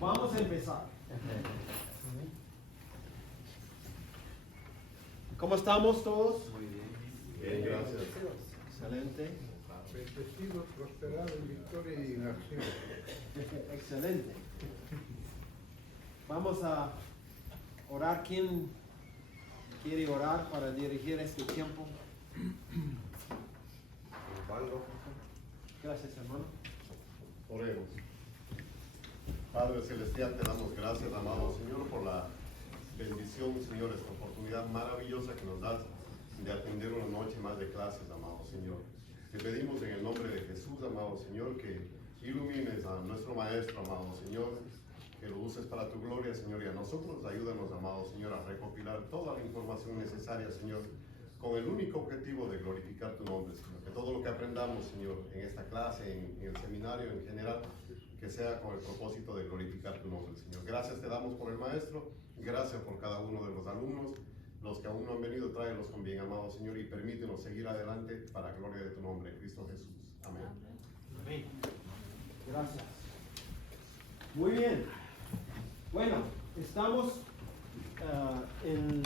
Vamos a empezar. ¿Cómo estamos todos? Muy bien. Bien, gracias. Excelente. Bendecido, prosperado en victoria y en acción. Excelente. Vamos a orar. ¿Quién quiere orar para dirigir este tiempo? Osvaldo, Gracias, hermano. oremos. Padre Celestial, te damos gracias, amado Señor, por la bendición, Señor, esta oportunidad maravillosa que nos das de atender una noche más de clases, amado Señor. Te pedimos en el nombre de Jesús, amado Señor, que ilumines a nuestro maestro, amado Señor, que lo uses para tu gloria, Señor, y a nosotros ayúdanos, amado Señor, a recopilar toda la información necesaria, Señor, con el único objetivo de glorificar tu nombre, Señor. Que todo lo que aprendamos, Señor, en esta clase, en el seminario en general, que sea con el propósito de glorificar tu nombre, Señor. Gracias te damos por el maestro, gracias por cada uno de los alumnos, los que aún no han venido, tráelos con bien, amado Señor, y permítenos seguir adelante para gloria de tu nombre, Cristo Jesús. Amén. Amén. Gracias. Muy bien. Bueno, estamos en,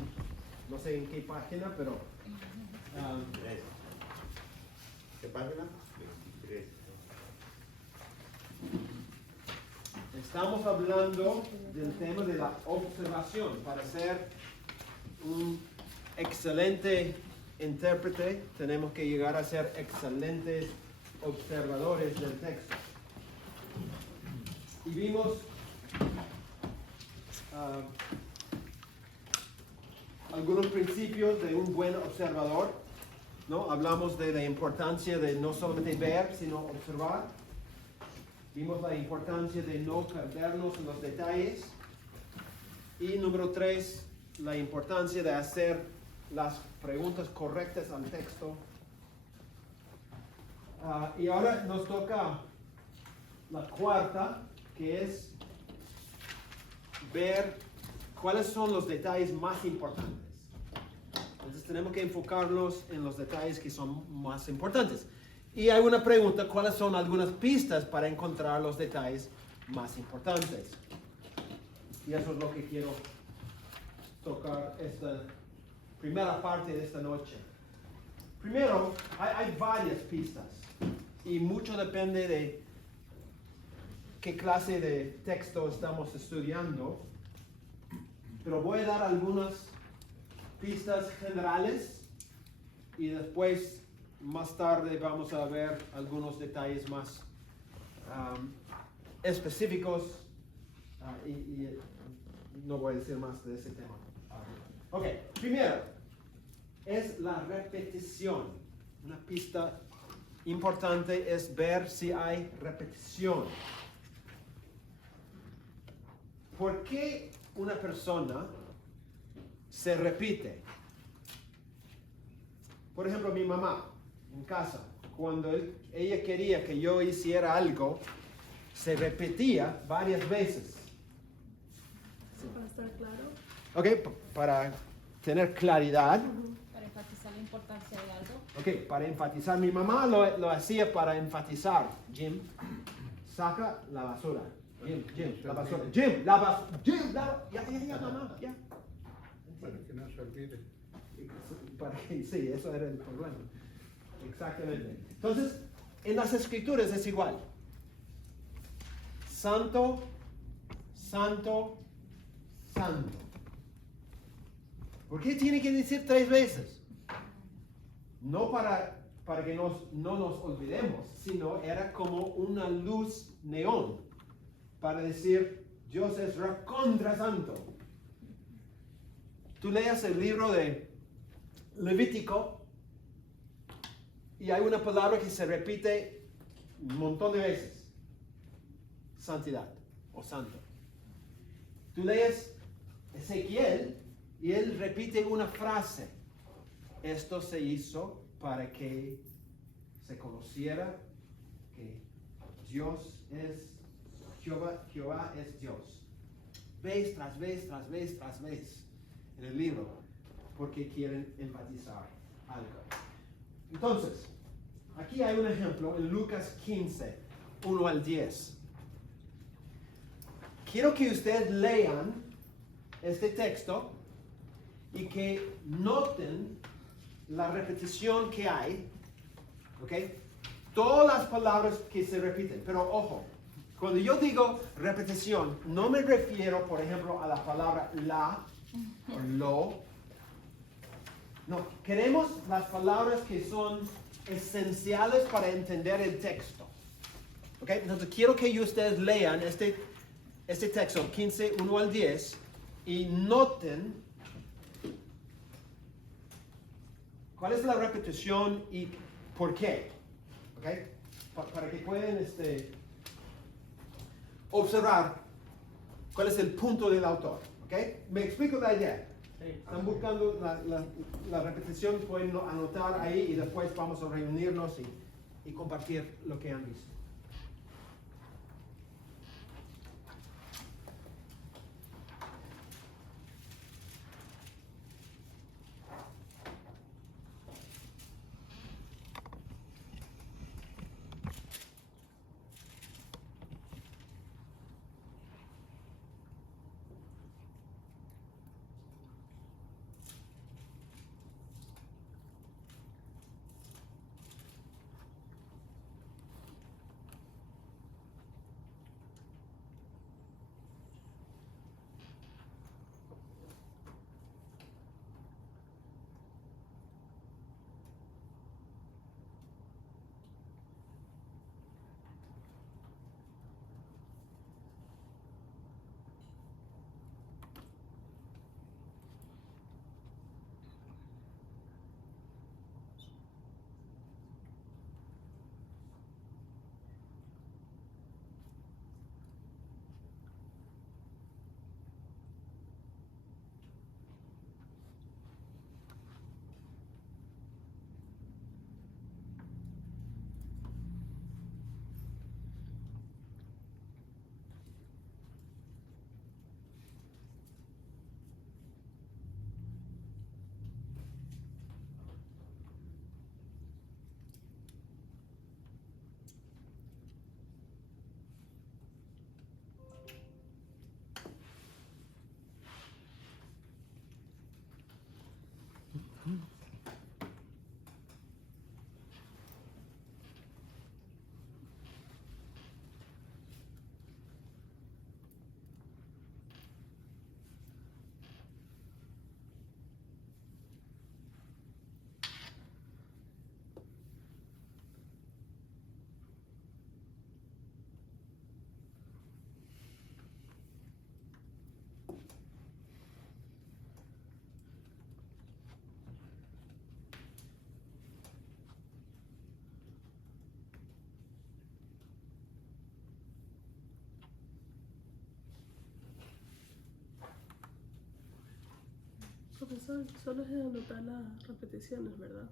no sé en qué página, pero ¿Qué página? 23. estamos hablando del tema de la observación. Para ser un excelente intérprete, tenemos que llegar a ser excelentes observadores del texto. Y vimos algunos principios de un buen observador, ¿no? Hablamos de la importancia de no solamente ver, sino observar. Vimos la importancia de no perdernos en los detalles. Y número 3, la importancia de hacer las preguntas correctas al texto. Y ahora nos toca la cuarta, que es ver cuáles son los detalles más importantes. Entonces tenemos que enfocarnos en los detalles que son más importantes. Y hay una pregunta: ¿cuáles son algunas pistas para encontrar los detalles más importantes? Y eso es lo que quiero tocar esta primera parte de esta noche. Primero, hay varias pistas y mucho depende de qué clase de texto estamos estudiando, pero voy a dar algunas pistas generales y después, más tarde, vamos a ver algunos detalles más específicos y no voy a decir más de ese tema. Ok, primero, es la repetición. Una pista importante es ver si hay repetición. ¿Por qué una persona se repite? Por ejemplo, mi mamá en casa, cuando ella quería que yo hiciera algo, se repetía varias veces. Sí, para estar claro. Ok, para tener claridad. Para enfatizar la importancia de algo. Ok, para enfatizar. Mi mamá lo hacía para enfatizar. Jim, saca la basura. Jim, la basura. Jim, la basura. Jim, ya, mamá, ya. Para que no se olvide. Sí, eso era el problema. Exactamente. Entonces, en las escrituras es igual. Santo, santo, santo. ¿Por qué tiene que decir 3 veces? No para que no nos olvidemos, sino era como una luz neón para decir: Dios es recontra santo. Tú leas el libro de Levítico y hay una palabra que se repite un montón de veces: santidad o santo. Tú lees Ezequiel y él repite una frase: esto se hizo para que se conociera que Dios es Jehová es Dios. Vez tras vez, tras vez, tras vez en el libro, porque quieren enfatizar algo. Entonces, aquí hay un ejemplo en Lucas 15, 1 al 10. quiero que ustedes lean este texto y que noten la repetición que hay, ¿ok? Todas las palabras que se repiten, pero ojo, cuando yo digo repetición, no me refiero, por ejemplo, a la palabra la o lo. No, queremos las palabras que son esenciales para entender el texto. ¿Ok? Entonces quiero que ustedes lean este texto, 15, 1 al 10, y noten cuál es la repetición y por qué. ¿Ok? Para que puedan observar cuál es el punto del autor. ¿Ok? ¿Me explico la idea? Están buscando la repetición, pueden anotar ahí y después vamos a reunirnos y compartir lo que han visto. Profesor, solo es de anotar las repeticiones, ¿verdad?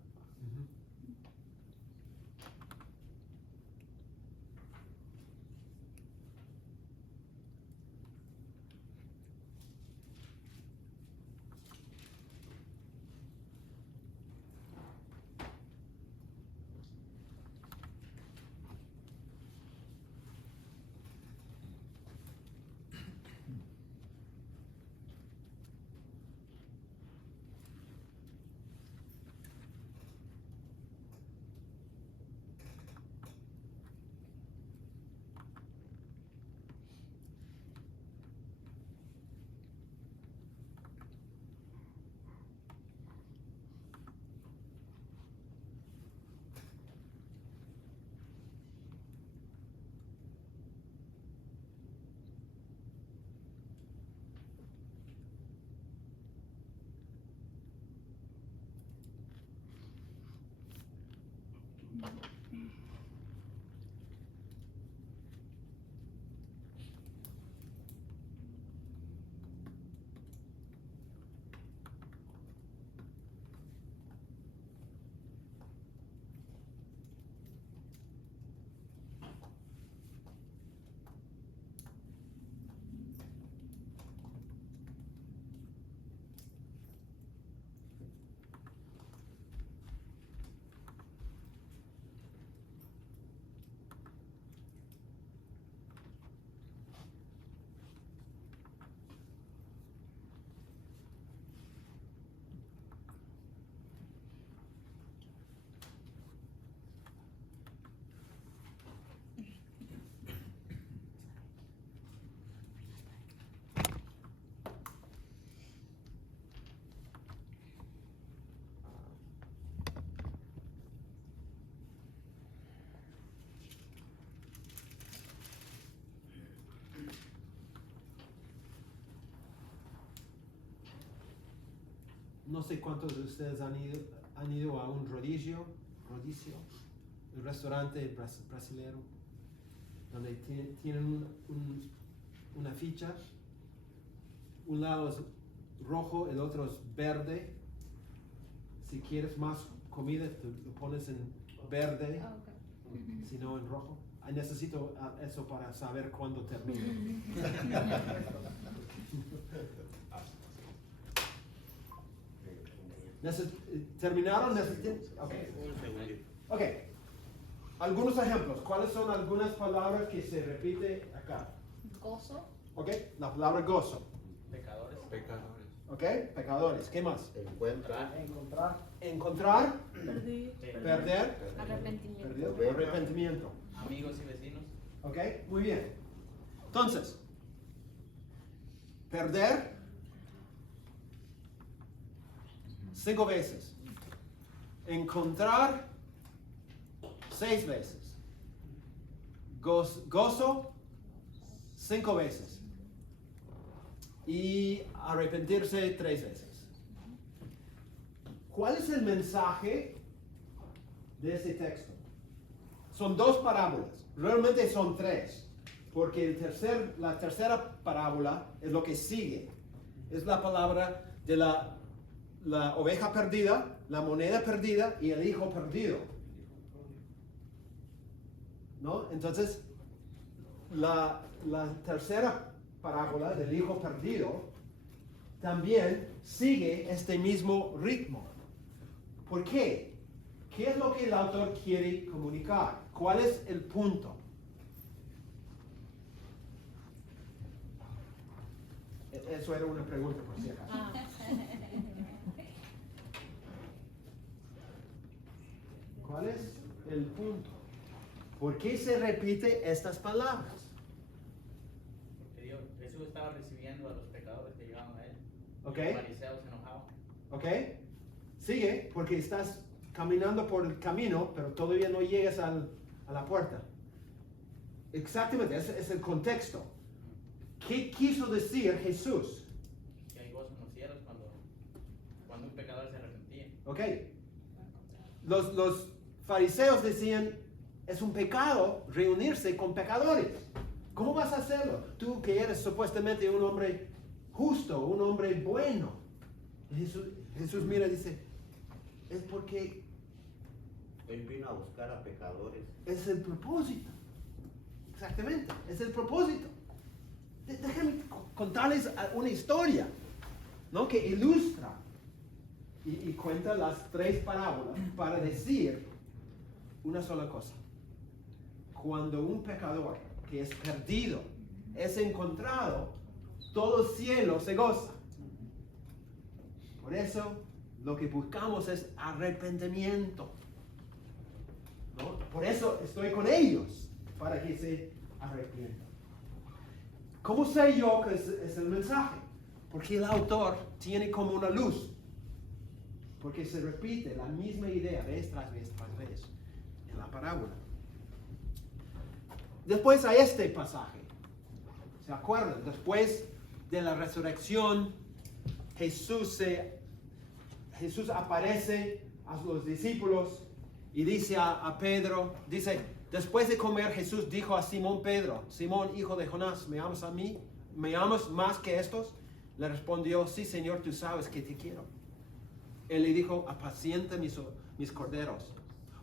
no sé cuántos de ustedes han ido a un rodicio, un restaurante brasilero, donde tienen una ficha, un lado es rojo, el otro es verde. Si quieres más comida, lo pones en verde, Ah, ok. si no en rojo. Necesito eso para saber cuándo termino. ¿Terminaron? Okay. Ok. Algunos ejemplos. ¿Cuáles son algunas palabras que se repiten acá? Gozo. Ok. La palabra gozo. Pecadores. Ok. Pecadores. ¿Qué más? Encontrar. Perdí. Perder. Arrepentimiento. Arrepentimiento. Amigos y vecinos. Ok. Muy bien. Entonces, perder 5 veces. Encontrar 6 veces. Gozo 5 veces. Y arrepentirse 3 veces. ¿Cuál es el mensaje de ese texto? Son 2 parábolas. Realmente son 3. Porque la tercera parábola es lo que sigue. Es la palabra de la oveja perdida, la moneda perdida y el hijo perdido. ¿No? Entonces, la tercera parábola del hijo perdido también sigue este mismo ritmo. ¿Por qué? ¿Qué es lo que el autor quiere comunicar? ¿Cuál es el punto? Eso era una pregunta, por si acaso. Ah. ¿Cuál es el punto? ¿Por qué se repite estas palabras? Porque Jesús estaba recibiendo a los pecadores que llegaban a él. Ok. Y los fariseos se enojaban. ¿Ok? Sigue, porque estás caminando por el camino, pero todavía no llegas a la puerta. Exactamente, ese es el contexto. ¿Qué quiso decir Jesús? Que hay gozo en los cielos cuando un pecador se arrepentía. ¿Ok? Los fariseos decían, es un pecado reunirse con pecadores. ¿Cómo vas a hacerlo? Tú que eres supuestamente un hombre justo, un hombre bueno. Jesús mira y dice, es porque Él vino a buscar a pecadores. es el propósito. Exactamente, es el propósito. Déjenme contarles una historia, ¿no? Que ilustra y cuenta las 3 parábolas para decir una sola cosa. Cuando un pecador que es perdido es encontrado, todo el cielo se goza. Por eso lo que buscamos es arrepentimiento, ¿no? Por eso estoy con ellos, para que se arrepientan. ¿Cómo sé yo que es el mensaje? Porque el autor tiene como una luz. Porque se repite la misma idea vez tras vez tras vez en la parábola. Después a este pasaje. ¿Se acuerdan? Después de la resurrección, Jesús aparece a los discípulos y dice a Pedro, dice, después de comer Jesús dijo a Simón Pedro, Simón, hijo de Jonás, ¿me amas a mí? ¿Me amas más que estos? Le respondió, sí, Señor, tú sabes que te quiero. Él le dijo, apacienta mis corderos.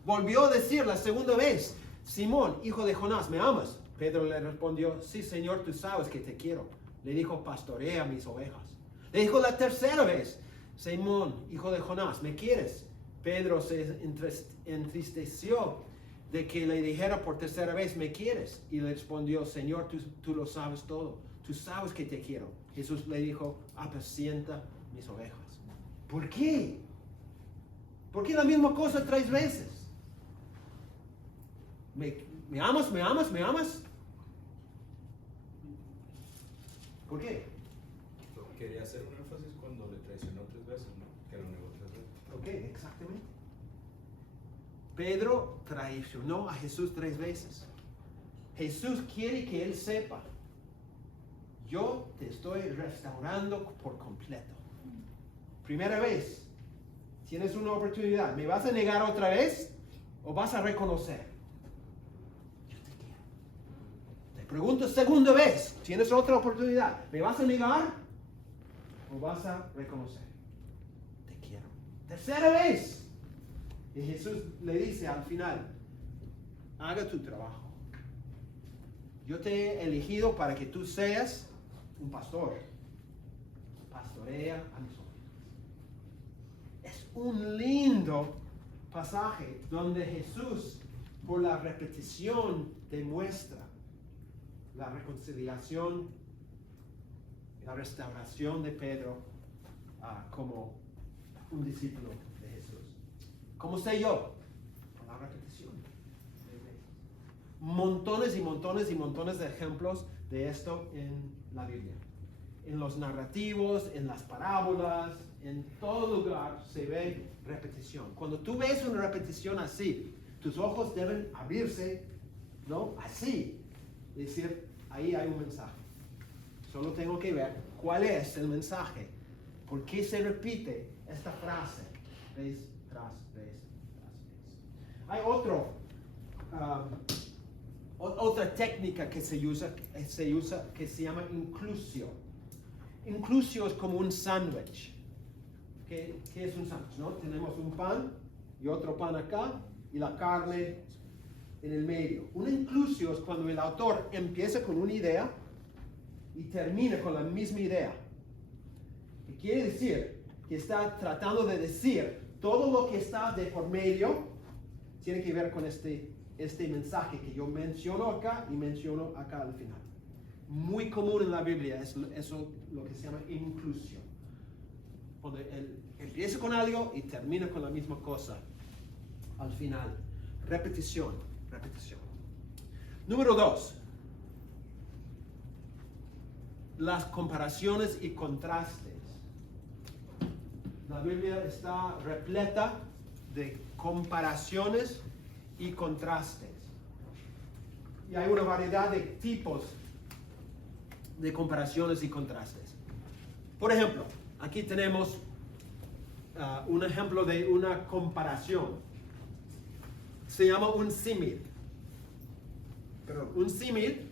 Volvió a decir la segunda vez, Simón, hijo de Jonás, ¿me amas? Pedro le respondió, sí, Señor, tú sabes que te quiero. Le dijo, pastorea mis ovejas. Le dijo la tercera vez, Simón, hijo de Jonás, ¿me quieres? Pedro se entristeció de que le dijera por tercera vez, ¿me quieres? Y le respondió, Señor, tú lo sabes todo. Tú sabes que te quiero. Jesús le dijo, apacienta mis ovejas. ¿Por qué? ¿Por qué la misma cosa 3 veces? ¿Me amas? ¿Me amas? ¿Me amas? ¿Por qué? Quería hacer un énfasis cuando le traicionó 3 veces, ¿no? Que lo negó 3 veces. Ok, exactamente. Pedro traicionó a Jesús 3 veces. Jesús quiere que él sepa, yo te estoy restaurando por completo. Primera vez. Tienes una oportunidad. ¿Me vas a negar otra vez o vas a reconocer? Yo te quiero. Te pregunto segunda vez. Tienes otra oportunidad. ¿Me vas a negar o vas a reconocer? Te quiero. Tercera vez. Y Jesús le dice al final, haga tu trabajo. Yo te he elegido para que tú seas un pastor. Pastorea a mis ovejas. Es un lindo pasaje donde Jesús, por la repetición, demuestra la reconciliación, la restauración de Pedro como un discípulo de Jesús. ¿Cómo sé yo? Por la repetición. Montones y montones y montones de ejemplos de esto en la Biblia. En los narrativos, en las parábolas, en todo lugar se ve repetición. Cuando tú ves una repetición así, tus ojos deben abrirse, ¿no? Así. Es decir, ahí hay un mensaje. Solo tengo que ver cuál es el mensaje. ¿Por qué se repite esta frase? Vez tras vez tras vez. Hay otra técnica que se usa que se llama inclusio. Inclusio es como un sándwich. ¿Qué es un sándwich? ¿No? Tenemos un pan y otro pan acá y la carne en el medio. Un inclusio es cuando el autor empieza con una idea y termina con la misma idea. ¿Qué quiere decir? Que está tratando de decir todo lo que está de por medio tiene que ver con este mensaje que yo menciono acá y menciono acá al final. Muy común en la Biblia es eso lo que se llama inclusión. Cuando él empieza con algo y termina con la misma cosa al final. Repetición. Número 2. Las comparaciones y contrastes. La Biblia está repleta de comparaciones y contrastes. Y hay una variedad de tipos de comparaciones y contrastes. Por ejemplo, aquí tenemos un ejemplo de una comparación. Se llama un símil. Pero un símil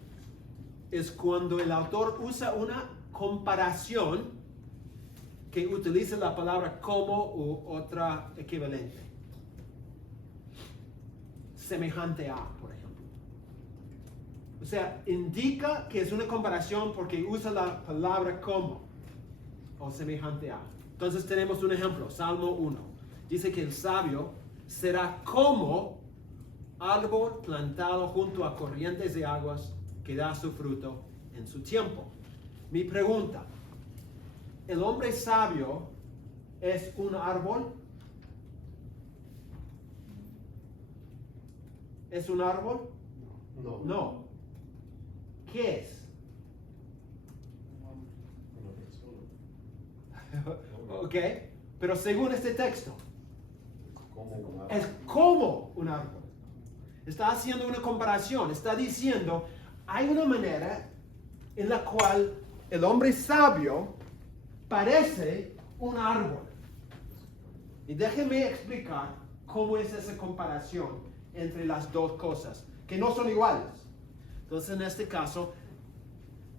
es cuando el autor usa una comparación que utiliza la palabra como u otra equivalente. Semejante a, por ejemplo. O sea, indica que es una comparación porque usa la palabra como o semejante a. Entonces tenemos un ejemplo, Salmo 1. Dice que el sabio será como árbol plantado junto a corrientes de aguas que da su fruto en su tiempo. Mi pregunta, ¿el hombre sabio es un árbol? ¿Es un árbol? No. ¿Qué es? Ok, pero según este texto, es como un árbol. Está haciendo una comparación, está diciendo, hay una manera en la cual el hombre sabio parece un árbol. Y déjenme explicar cómo es esa comparación entre las dos cosas, que no son iguales. Entonces, en este caso,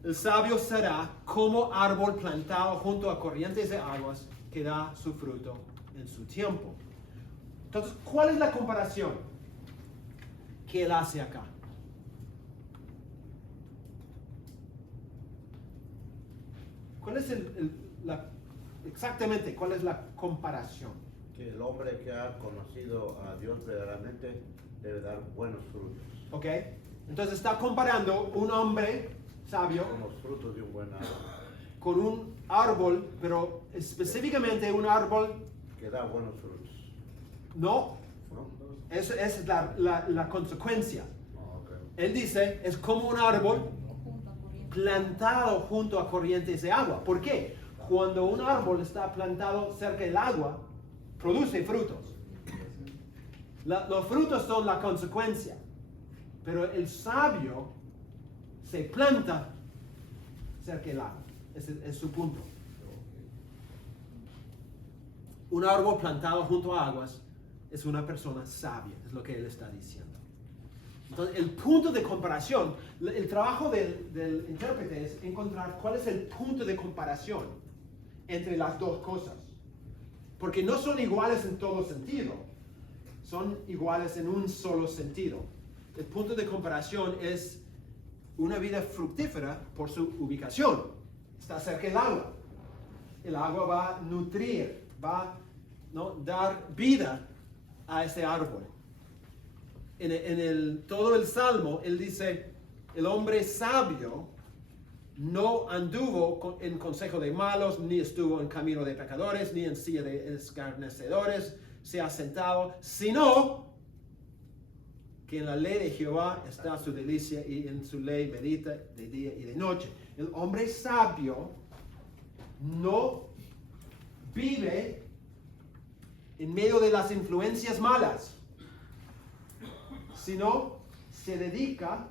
el sabio será como árbol plantado junto a corrientes de aguas que da su fruto en su tiempo. Entonces, ¿cuál es la comparación que él hace acá? ¿Cuál es exactamente cuál es la comparación? Que el hombre que ha conocido a Dios verdaderamente debe dar buenos frutos. ¿Ok? Entonces está comparando un hombre sabio Con los frutos de un buen árbol. con un árbol, pero específicamente un árbol, Que da buenos frutos. no, ¿No? esa es la consecuencia. Oh, ok. Él dice, es como un árbol Junto a corriente. plantado junto a corrientes de agua. ¿Por qué? Cuando un árbol está plantado cerca del agua, produce frutos. Los frutos son la consecuencia. Pero el sabio se planta cerca del agua. Ese es su punto. un árbol plantado junto a aguas es una persona sabia, es lo que él está diciendo. Entonces, el punto de comparación, el trabajo del intérprete es encontrar cuál es el punto de comparación entre las dos cosas. Porque no son iguales en todo sentido, son iguales en un solo sentido. El punto de comparación es una vida fructífera por su ubicación. Está cerca del agua. El agua va a nutrir, va a dar vida a ese árbol. Todo el Salmo, él dice, el hombre sabio no anduvo en consejo de malos, ni estuvo en camino de pecadores, ni en silla de escarnecedores se ha sentado, sino que en la ley de Jehová está su delicia y en su ley medita de día y de noche. El hombre sabio no vive en medio de las influencias malas, sino se dedica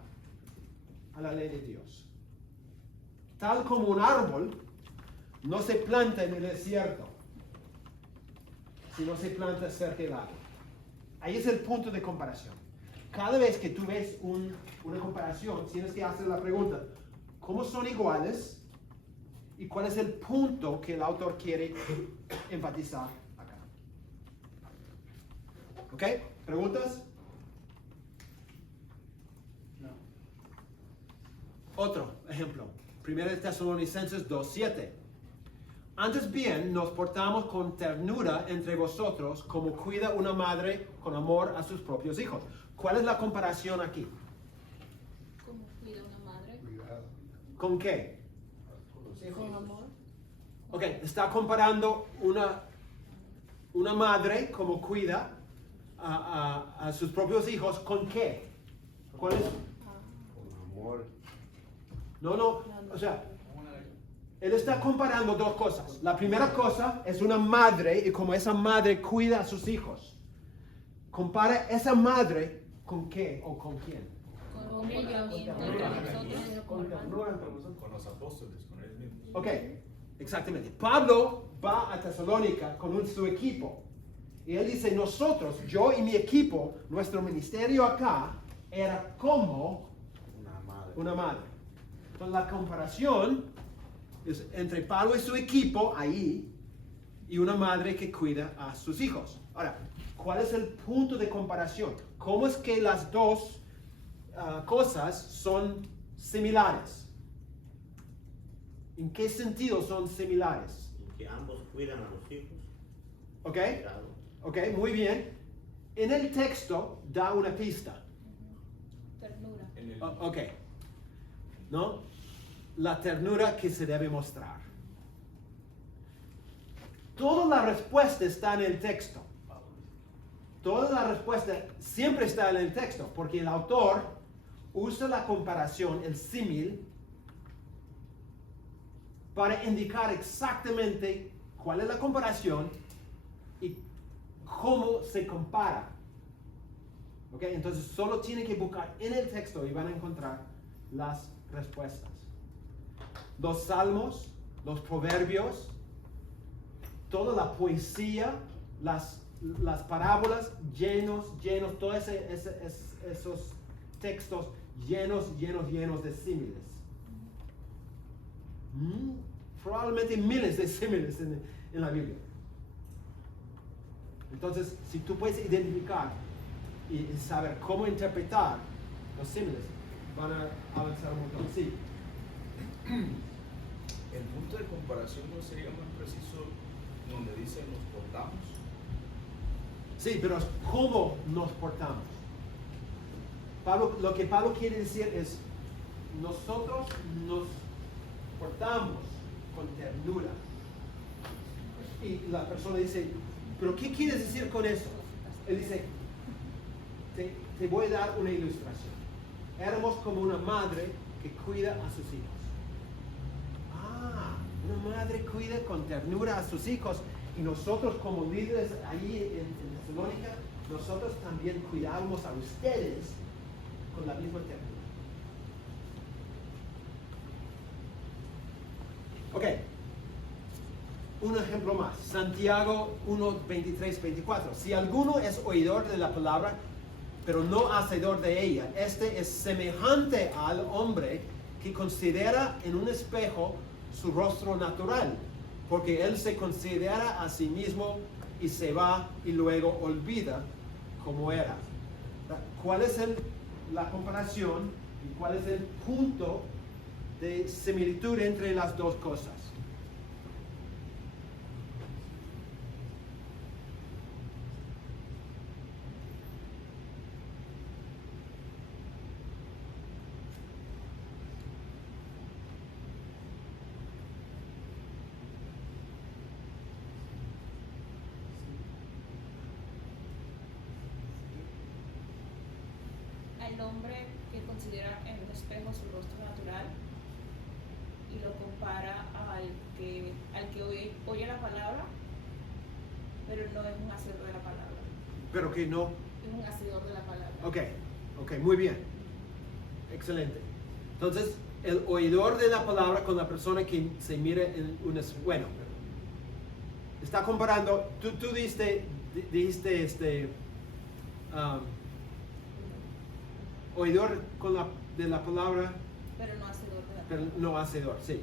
a la ley de Dios. Tal como un árbol no se planta en el desierto, sino se planta cerca del agua. Ahí es el punto de comparación. Cada vez que tú ves una comparación, tienes que hacer la pregunta, ¿cómo son iguales? ¿Y cuál es el punto que el autor quiere enfatizar acá? ¿Ok? ¿Preguntas? No. Otro ejemplo. 1 Tesalonicenses 2:7. Antes bien, nos portamos con ternura entre vosotros, como cuida una madre con amor a sus propios hijos. ¿Cuál es la comparación aquí? ¿Cómo cuida una madre? Cuidado. ¿Con qué? Con amor. Ok, está comparando una madre como cuida a sus propios hijos. ¿Con qué? ¿Cuál es? Con amor. No, o sea, él está comparando dos cosas. La primera cosa es una madre y como esa madre cuida a sus hijos. Compara esa madre con qué o con quién. Con ellos y con nosotros. Con los apóstoles, con ellos mismos. Ok, exactamente. Pablo va a Tesalónica con su equipo. Y él dice, nosotros, yo y mi equipo, nuestro ministerio acá era como Una madre. una madre. Entonces la comparación es entre Pablo y su equipo ahí y una madre que cuida a sus hijos. Ahora, ¿cuál es el punto de comparación? ¿Cómo es que las dos cosas son similares? ¿En qué sentido son similares? Que ambos cuidan a los hijos. ¿Ok? Cuidado. Ok, muy bien. En el texto da una pista. Ternura. En el, Ok. ¿No? La ternura que se debe mostrar. Toda la respuesta está en el texto. Toda la respuesta siempre está en el texto, porque el autor usa la comparación, el símil, para indicar exactamente cuál es la comparación y cómo se compara. ¿Ok? Entonces solo tienen que buscar en el texto y van a encontrar las respuestas. Los salmos, los proverbios, toda la poesía, las parábolas llenos, todos esos textos llenos de símiles. Probablemente miles de símiles en la Biblia. Entonces, si tú puedes identificar y saber cómo interpretar los símiles, van a avanzar un montón. Sí. el punto de comparación no sería más preciso donde dice nos portamos. Sí, pero ¿cómo nos portamos? Lo que Pablo quiere decir es, nosotros nos portamos con ternura. Y la persona dice, ¿pero qué quieres decir con eso? Él dice, te voy a dar una ilustración. Éramos como una madre que cuida a sus hijos. Una madre cuida con ternura a sus hijos y nosotros como líderes allí en Tesalónica, nosotros también cuidamos a ustedes con la misma ternura. Ok. un ejemplo más. Santiago 1, 23, 24. Si alguno es oidor de la palabra, pero no hacedor de ella, este es semejante al hombre que considera en un espejo su rostro natural, porque él se considera a sí mismo y se va y luego olvida cómo era. ¿Cuál es la comparación y cuál es el punto de similitud entre las dos cosas? El hombre que considera en un espejo su rostro natural y lo compara al que oye la palabra, pero no es un hacedor de la palabra. Pero que no. Es un hacedor de la palabra. Ok, muy bien. Excelente. Entonces, el oidor de la palabra con la persona que se mire en un espejo. Bueno, está comparando, tú dijiste oidor de la palabra, Pero no hacedor de la pero palabra. no hacedor, sí.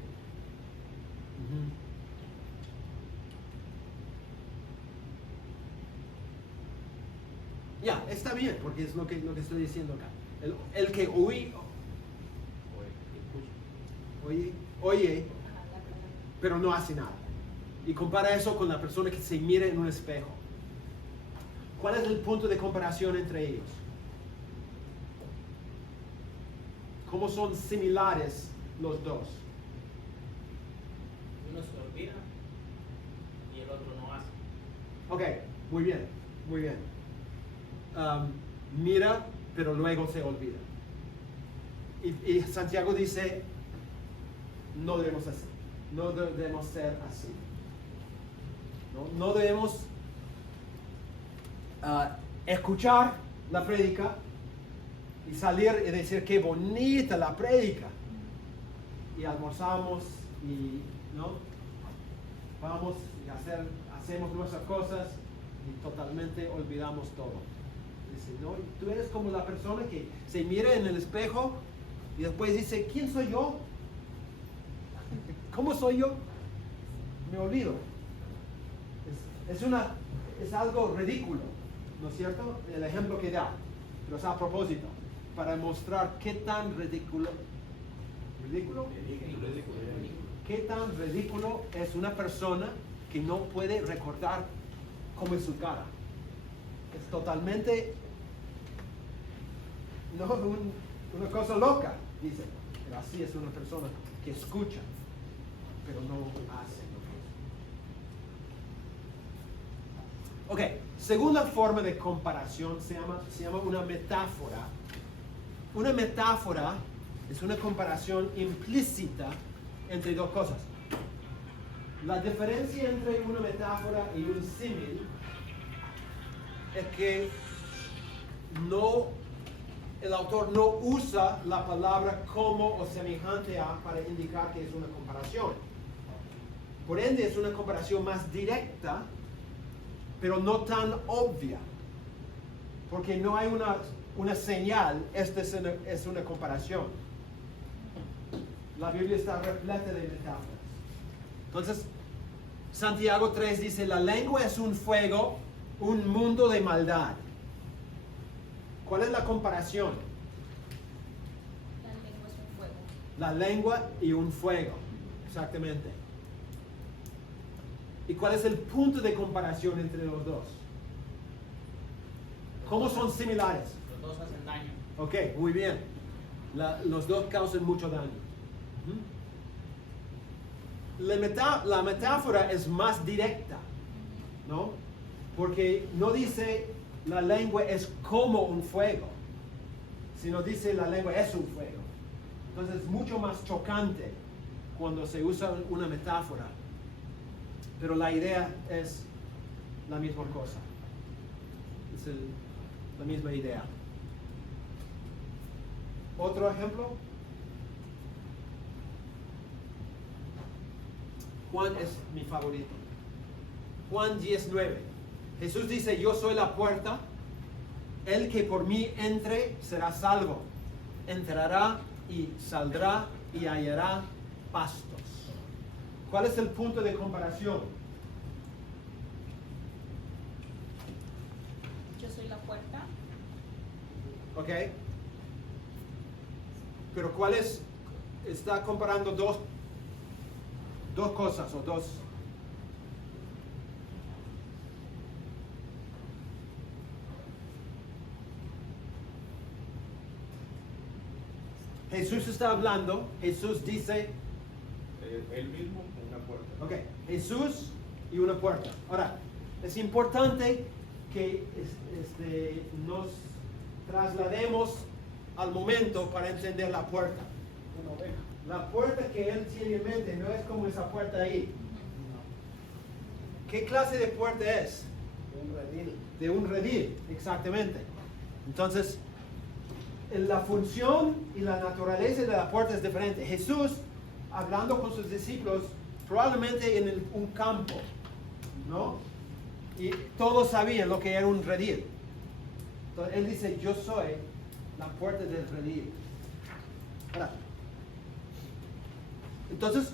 Ya, está bien, porque es lo que estoy diciendo acá. El que oye, Ajá, la palabra. pero no hace nada. Y compara eso con la persona que se mira en un espejo. ¿Cuál es el punto de comparación entre ellos? ¿Cómo son similares los dos? Uno se olvida y el otro no hace. Ok, muy bien, muy bien. Mira, pero luego se olvida. Y Santiago dice, no debemos hacer, no debemos ser así. No debemos escuchar la prédica y salir y decir qué bonita la prédica. Y almorzamos y vamos y hacemos nuestras cosas y totalmente olvidamos todo. Dice, no, tú eres como la persona que se mira en el espejo y después dice, ¿quién soy yo? ¿Cómo soy yo? Me olvido. Es algo ridículo, ¿no es cierto? El ejemplo que da, pero es a propósito, para mostrar qué tan ridículo qué tan ridículo es una persona que no puede recordar cómo es su cara. Es totalmente una cosa loca, dice. Pero así es una persona que escucha, pero no hace lo que es. Ok, segunda forma de comparación se llama una metáfora. Una metáfora es una comparación implícita entre dos cosas. La diferencia entre una metáfora y un símil es que el autor no usa la palabra como o semejante a para indicar que es una comparación. Por ende, es una comparación más directa, pero no tan obvia, porque no hay una señal. Esta es una comparación. La Biblia está repleta de metáforas. Entonces, Santiago 3 dice, la lengua es un fuego, un mundo de maldad. ¿Cuál es la comparación? La lengua es un fuego. La lengua y un fuego, exactamente. ¿Y cuál es el punto de comparación entre los dos? ¿Cómo son similares? Los dos hacen daño. Ok, muy bien. Los dos causan mucho daño. La metáfora es más directa, ¿no? Porque no dice la lengua es como un fuego, sino dice la lengua es un fuego. Entonces es mucho más chocante cuando se usa una metáfora, pero la idea es la misma cosa. Es la misma idea. ¿Otro ejemplo? Juan es mi favorito. Juan 19. Jesús dice, yo soy la puerta, el que por mí entre será salvo. Entrará y saldrá y hallará pastos. ¿Cuál es el punto de comparación? Yo soy la puerta. ¿Ok? Pero ¿cuál es? Está comparando dos cosas o dos. Jesús está hablando, Jesús dice, Él mismo, una puerta. ok, Jesús y una puerta. Ahora, es importante que nos traslademos al momento para entender la puerta. La puerta que él tiene en mente no es como esa puerta ahí. ¿Qué clase de puerta es? Un redil. De un redil, exactamente. Entonces, la función y la naturaleza de la puerta es diferente. Jesús, hablando con sus discípulos, probablemente en un campo, ¿no? Y todos sabían lo que era un redil. Entonces, él dice, yo soy la puerta del redil. Ahora, entonces,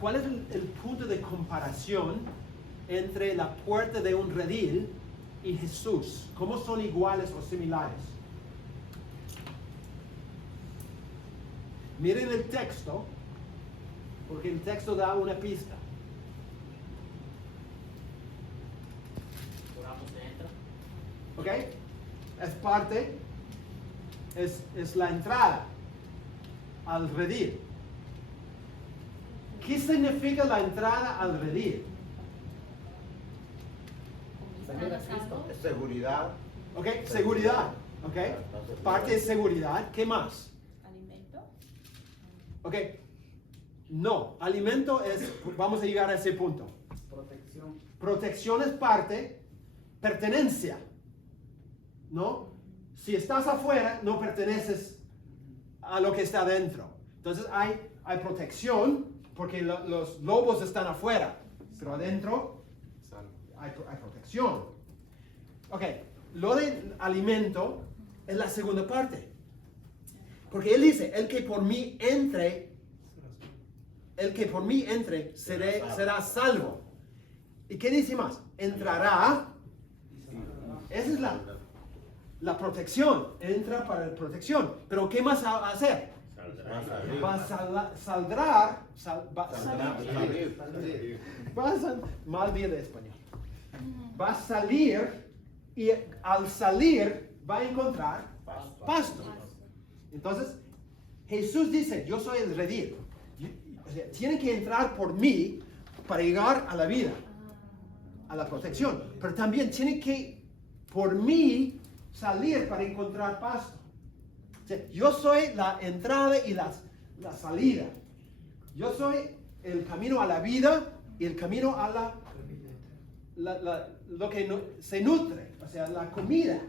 ¿cuál es el punto de comparación entre la puerta de un redil y Jesús? ¿Cómo son iguales o similares? Miren el texto, porque el texto da una pista. Oramos dentro. ¿Ok? Es parte, es la entrada al redil. ¿Qué significa la entrada al redil? Es seguridad. ¿Ok? Seguridad. ¿Ok? Parte de seguridad. ¿Qué más? Alimento. ¿Ok? No, alimento es, vamos a llegar a ese punto. Protección. Protección es parte, pertenencia, ¿no? Si estás afuera, no perteneces a lo que está adentro. Entonces hay protección, porque los lobos están afuera, pero adentro hay protección. Ok, lo de alimento es la segunda parte. Porque él dice, el que por mí entre será salvo. ¿Y qué dice más? Entrará. Esa es la protección. Entra para la protección. Pero ¿qué más va a hacer? Va a mal día de español. Va a salir y al salir va a encontrar pasto. Entonces, Jesús dice, yo soy el redil. O sea, tienen que entrar por mí para llegar a la vida, a la protección. Pero también tienen que, por mí, salir para encontrar pasto. O sea, yo soy la entrada y la salida. Yo soy el camino a la vida y el camino a lo que se nutre. O sea, la comida.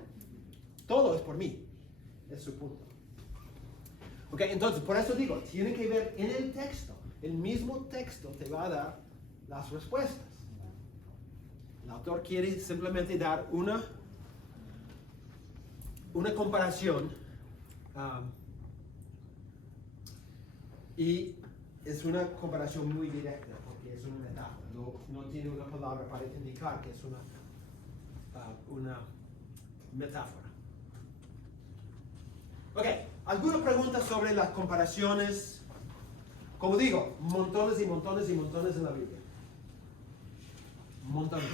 Todo es por mí. Es su punto. Ok, entonces, por eso digo, tienen que ver en el texto. El mismo texto te va a dar las respuestas. El autor quiere simplemente dar una comparación y es una comparación muy directa porque es una metáfora, no tiene una palabra para indicar que es una metáfora. Ok, ¿alguna pregunta sobre las comparaciones? Como digo, montones y montones y montones en la Biblia. Montones.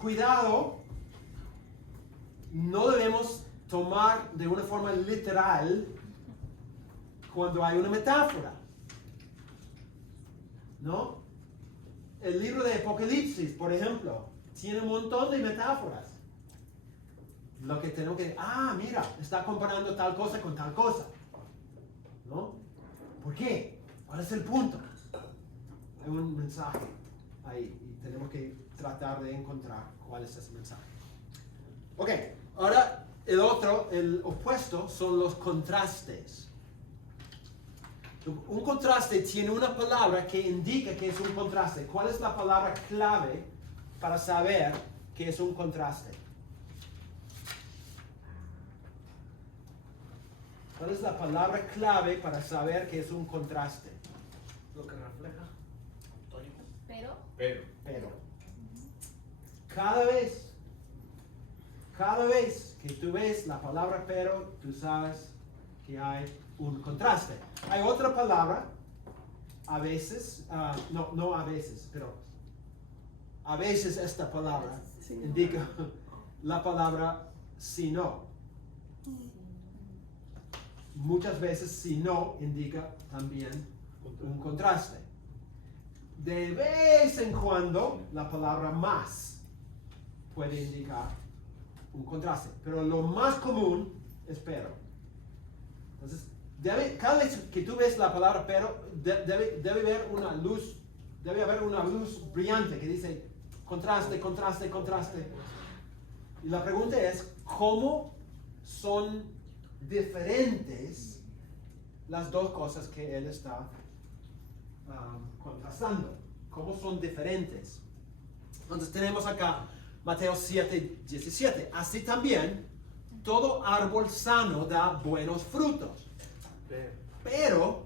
Cuidado, no debemos tomar de una forma literal cuando hay una metáfora. ¿No? El libro de Apocalipsis, por ejemplo, tiene un montón de metáforas. Lo que tenemos que decir, mira, está comparando tal cosa con tal cosa. ¿No? ¿Por qué? ¿Cuál es el punto? Hay un mensaje ahí y tenemos que tratar de encontrar cuál es ese mensaje. Ok, ahora el opuesto son los contrastes. Un contraste tiene una palabra que indica que es un contraste. ¿Cuál es la palabra clave para saber que es un contraste? ¿Cuál es la palabra clave para saber que es un contraste? Lo que refleja. Antónimo. Pero Pero. Cada vez que tú ves la palabra pero, tú sabes que hay un contraste. Hay otra palabra, a veces, no a veces, pero a veces esta palabra Sí. indica la palabra si no. Muchas veces si no indica también un contraste. De vez en cuando la palabra más puede indicar un contraste, pero lo más común es pero. Entonces, cada vez que tú ves la palabra pero, debe haber una luz brillante que dice contraste, contraste, contraste. Y la pregunta es, ¿cómo son diferentes las dos cosas que él está contrastando? ¿Cómo son diferentes? Entonces tenemos acá Mateo 7:17. Así también, todo árbol sano da buenos frutos, pero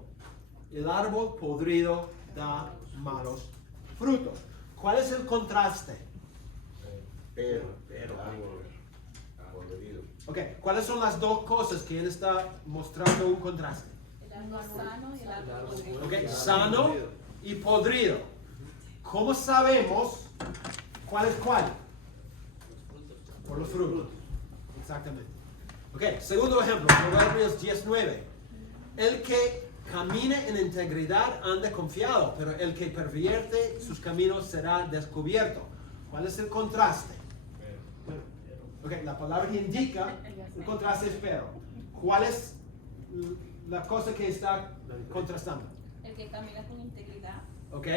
el árbol podrido da malos frutos. ¿Cuál es el contraste? Pero, árbol podrido. Ok, ¿cuáles son las dos cosas que él está mostrando un contraste? el árbol sano y el árbol podrido. Ok, sano y podrido. ¿Cómo sabemos cuál es cuál? Por los frutos. Exactamente. Ok, segundo ejemplo, Proverbios 10:9. El que camine en integridad anda confiado, pero el que pervierte sus caminos será descubierto. ¿Cuál es el contraste? Ok, la palabra que indica el contraste es pero. ¿Cuál es la cosa que está contrastando? El que camina con integridad Ok,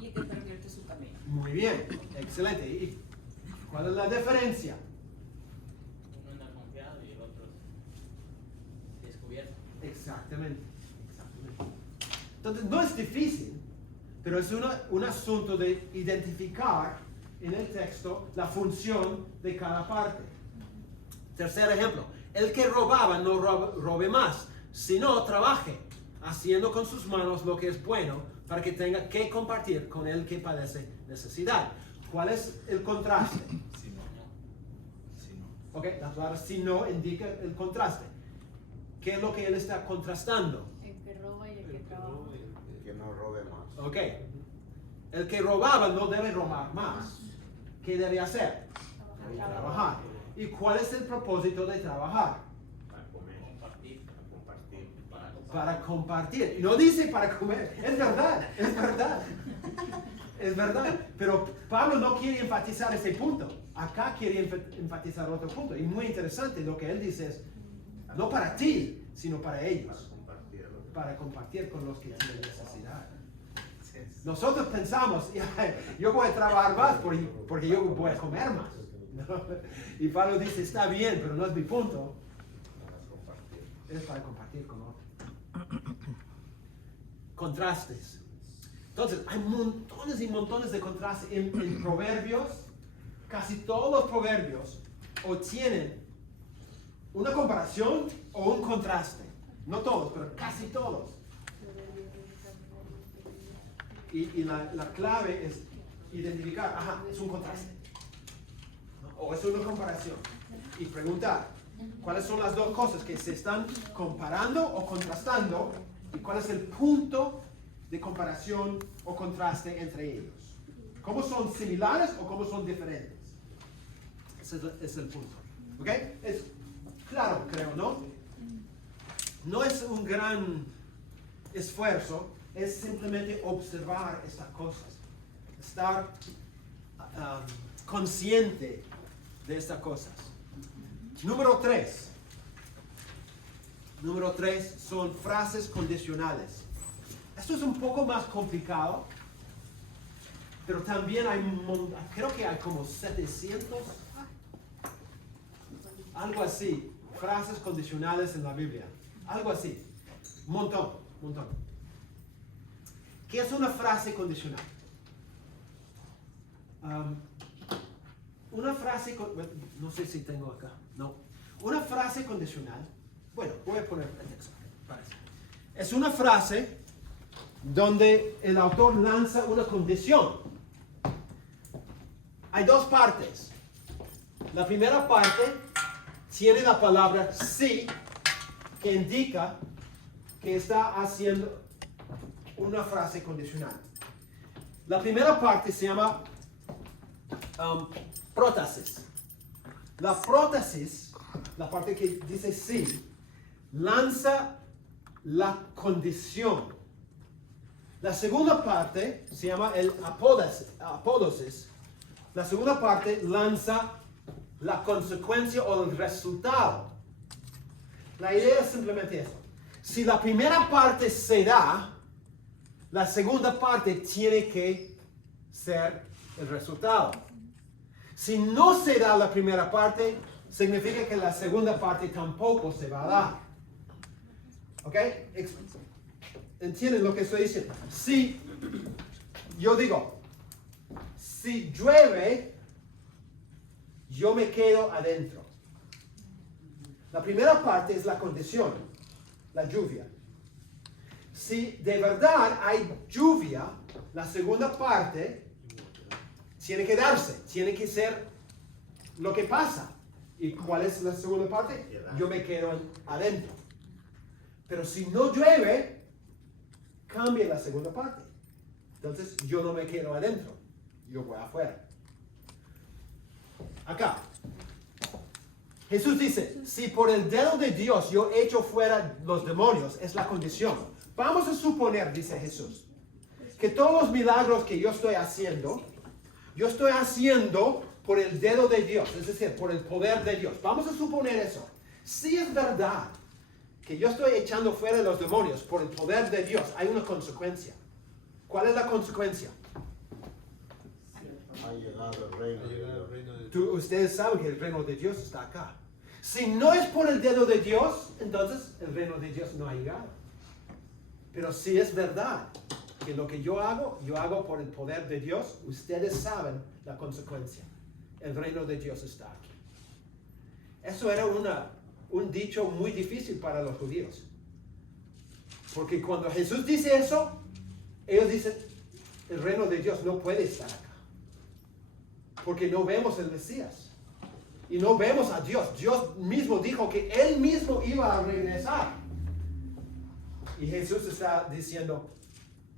y el que pervierte su camino. muy bien, excelente. ¿Y cuál es la diferencia? Uno anda confiado y el otro descubierto. Exactamente. Entonces no es difícil, pero es un asunto de identificar en el texto la función de cada parte. Tercer ejemplo, el que robaba no robe más, sino trabaje, haciendo con sus manos lo que es bueno, para que tenga que compartir con el que padece necesidad. ¿Cuál es el contraste? Si no. Si no. Ok, la palabra si no indica el contraste. ¿Qué es lo que él está contrastando? El que roba y el que trabaja. Que no robe más. Ok, el que robaba no debe robar más. ¿Qué debe hacer? Trabajar. ¿Y cuál es el propósito de trabajar? Para comer. Compartir. Para compartir. Para compartir. Y no dice para comer. Es verdad, es verdad. Es verdad. Pero Pablo no quiere enfatizar ese punto. Acá quiere enfatizar otro punto. Y muy interesante, lo que él dice es, no para ti, sino para ellos. Para compartirlo. Para compartir con los que tienen necesidad. Nosotros pensamos, yo voy a trabajar más porque yo voy a comer más. ¿No? Y Pablo dice, está bien, pero no es mi punto. Para compartir. Es para compartir con otros. Contrastes. Entonces, hay montones y montones de contrastes en Proverbios. Casi todos los proverbios o tienen una comparación o un contraste. No todos, pero casi todos. Y la clave es identificar, es un contraste. ¿No? O es una comparación. Y preguntar, ¿cuáles son las dos cosas que se están comparando o contrastando? ¿Y cuál es el punto de comparación o contraste entre ellos? ¿Cómo son similares o cómo son diferentes? Ese es el punto. ¿Ok? Es claro, creo, ¿no? No es un gran esfuerzo, es simplemente observar estas cosas. Estar consciente de estas cosas. Número 3. Número 3 son frases condicionales. Esto es un poco más complicado, pero también creo que hay como 700, algo así, frases condicionales en la Biblia. Algo así. Un montón. ¿Qué es una frase condicional? Una frase, no sé si tengo acá, no. Una frase condicional, bueno, voy a poner el texto, parece. Es una frase donde el autor lanza una condición. Hay dos partes. La primera parte tiene la palabra sí, que indica que está haciendo una frase condicional. La primera parte se llama prótesis. La prótesis, la parte que dice sí, lanza la condición. La segunda parte se llama el apódosis. La segunda parte lanza la consecuencia o el resultado. La idea es simplemente eso. Si la primera parte se da, la segunda parte tiene que ser el resultado. Si no se da la primera parte, significa que la segunda parte tampoco se va a dar. ¿Ok? ¿Entienden lo que estoy diciendo? Si yo digo, si llueve, yo me quedo adentro. La primera parte es la condición, la lluvia. Si de verdad hay lluvia, la segunda parte tiene que darse, tiene que ser lo que pasa. ¿Y cuál es la segunda parte? Yo me quedo adentro. Pero si no llueve, cambia la segunda parte. Entonces yo no me quedo adentro, yo voy afuera. Acá. Jesús dice, si por el dedo de Dios yo echo fuera los demonios, es la condición. Vamos a suponer, dice Jesús, que todos los milagros que yo estoy haciendo por el dedo de Dios, es decir, por el poder de Dios. Vamos a suponer eso. Si es verdad que yo estoy echando fuera los demonios por el poder de Dios, hay una consecuencia. ¿Cuál es la consecuencia? Ha llegado el reino de Dios. Ustedes saben que el reino de Dios está acá. Si no es por el dedo de Dios, entonces el reino de Dios no ha llegado. Pero si es verdad que lo que yo hago por el poder de Dios, ustedes saben la consecuencia. El reino de Dios está aquí. Eso era un dicho muy difícil para los judíos. Porque cuando Jesús dice eso, ellos dicen, el reino de Dios no puede estar acá. Porque no vemos el Mesías. Y no vemos a Dios. Dios mismo dijo que Él mismo iba a regresar. Y Jesús está diciendo,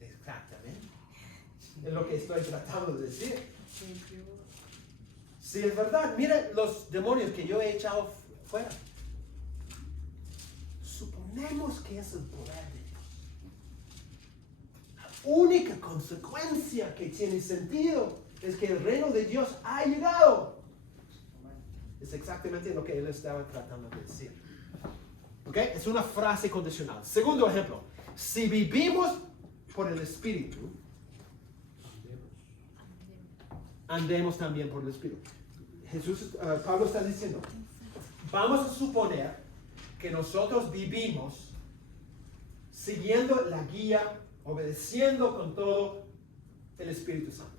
exactamente, es lo que estoy tratando de decir. Si es verdad, mira los demonios que yo he echado fuera. Suponemos que es el poder de Dios. La única consecuencia que tiene sentido es que el reino de Dios ha llegado. Es exactamente lo que él estaba tratando de decir. ¿Ok? Es una frase condicional. Segundo ejemplo. Si vivimos por el Espíritu, andemos también por el Espíritu. Pablo está diciendo, vamos a suponer que nosotros vivimos siguiendo la guía, obedeciendo con todo el Espíritu Santo.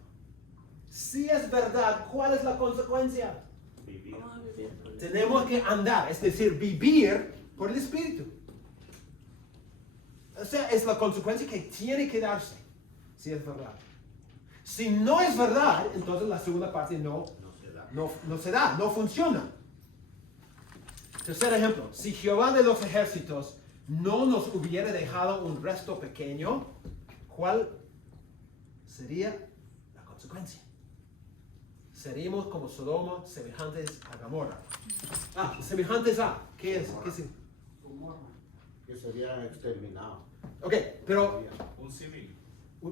Si es verdad, ¿cuál es la consecuencia? Vivir. Tenemos que andar, es decir, vivir por el Espíritu. O sea, es la consecuencia que tiene que darse, si es verdad. Si no es verdad, entonces la segunda parte no se da, no funciona. Tercer ejemplo, si Jehová de los ejércitos no nos hubiera dejado un resto pequeño, ¿cuál sería la consecuencia? Seríamos como Sodoma, semejantes a Gomorra. Semejantes a, ¿qué es? ¿Qué es? Que sería exterminado. Ok, pero Un símil.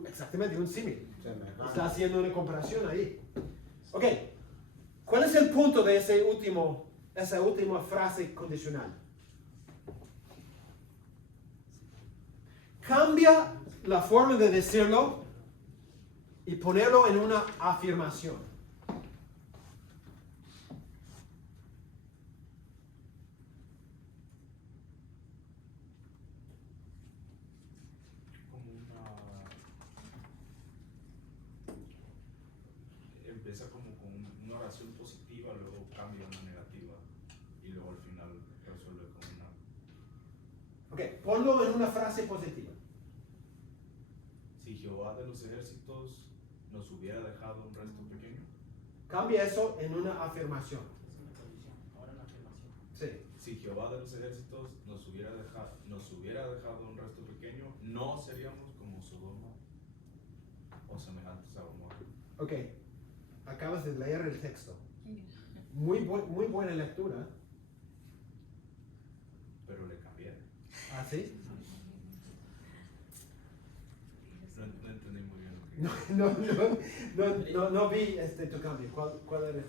exactamente un símil. Semejante. Está haciendo una comparación ahí. Ok, ¿cuál es el punto de esa última frase condicional? Cambia la forma de decirlo y ponerlo en una afirmación. empieza como con una oración positiva, luego cambia a una negativa y luego al final resuelve con una. Ok, ponlo en una frase positiva. Si Jehová de los ejércitos nos hubiera dejado un resto pequeño. Cambia eso en una afirmación. Es una condición, ahora una afirmación. Sí. Si Jehová de los ejércitos nos hubiera dejado un resto pequeño, no seríamos como Sodoma o semejantes a Gomorra. Ok, acabas de leer el texto. Muy buena lectura. Pero le cambié. ¿Ah, sí? No entendí muy bien lo que No vi tu cambio. ¿Cuál era?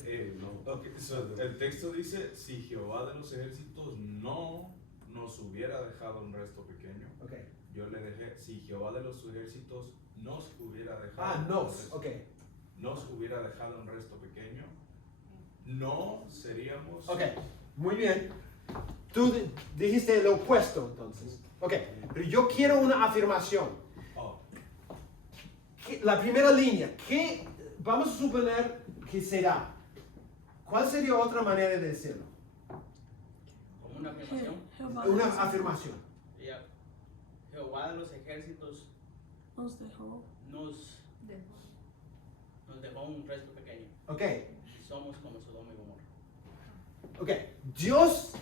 Ok, so, el texto dice, si Jehová de los ejércitos no nos hubiera dejado un resto pequeño, Ok. yo le dejé, si Jehová de los ejércitos nos hubiera dejado Ah, un nos, resto- ok. nos hubiera dejado un resto pequeño, no seríamos. Ok, muy bien. Tú dijiste lo opuesto entonces. Ok, pero yo quiero una afirmación. Oh, La primera línea, ¿qué vamos a suponer que será? ¿Cuál sería otra manera de decirlo? Como una afirmación. Jehová Una nos- afirmación. Ya. Jehová de los ejércitos nos dejó. nos dejó un resto pequeño. Ok, Y somos como Sodoma y Gomorra. ok. Dios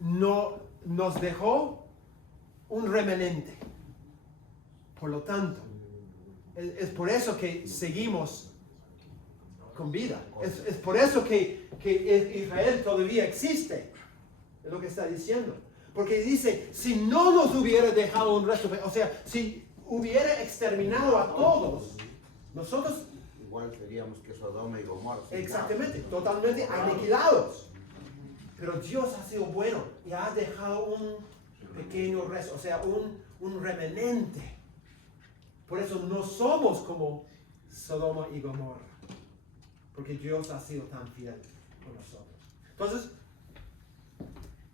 no nos dejó un remanente. Por lo tanto, es por eso que seguimos con vida. Es por eso que Israel todavía existe. Es lo que está diciendo. Porque dice, si no nos hubiera dejado un resto, o sea, si hubiera exterminado a todos, nosotros Igual seríamos que Sodoma y Gomorra. exactamente, totalmente aniquilados. Pero Dios ha sido bueno y ha dejado un pequeño resto, o sea, un remanente. Por eso no somos como Sodoma y Gomorra, porque Dios ha sido tan fiel con nosotros. Entonces,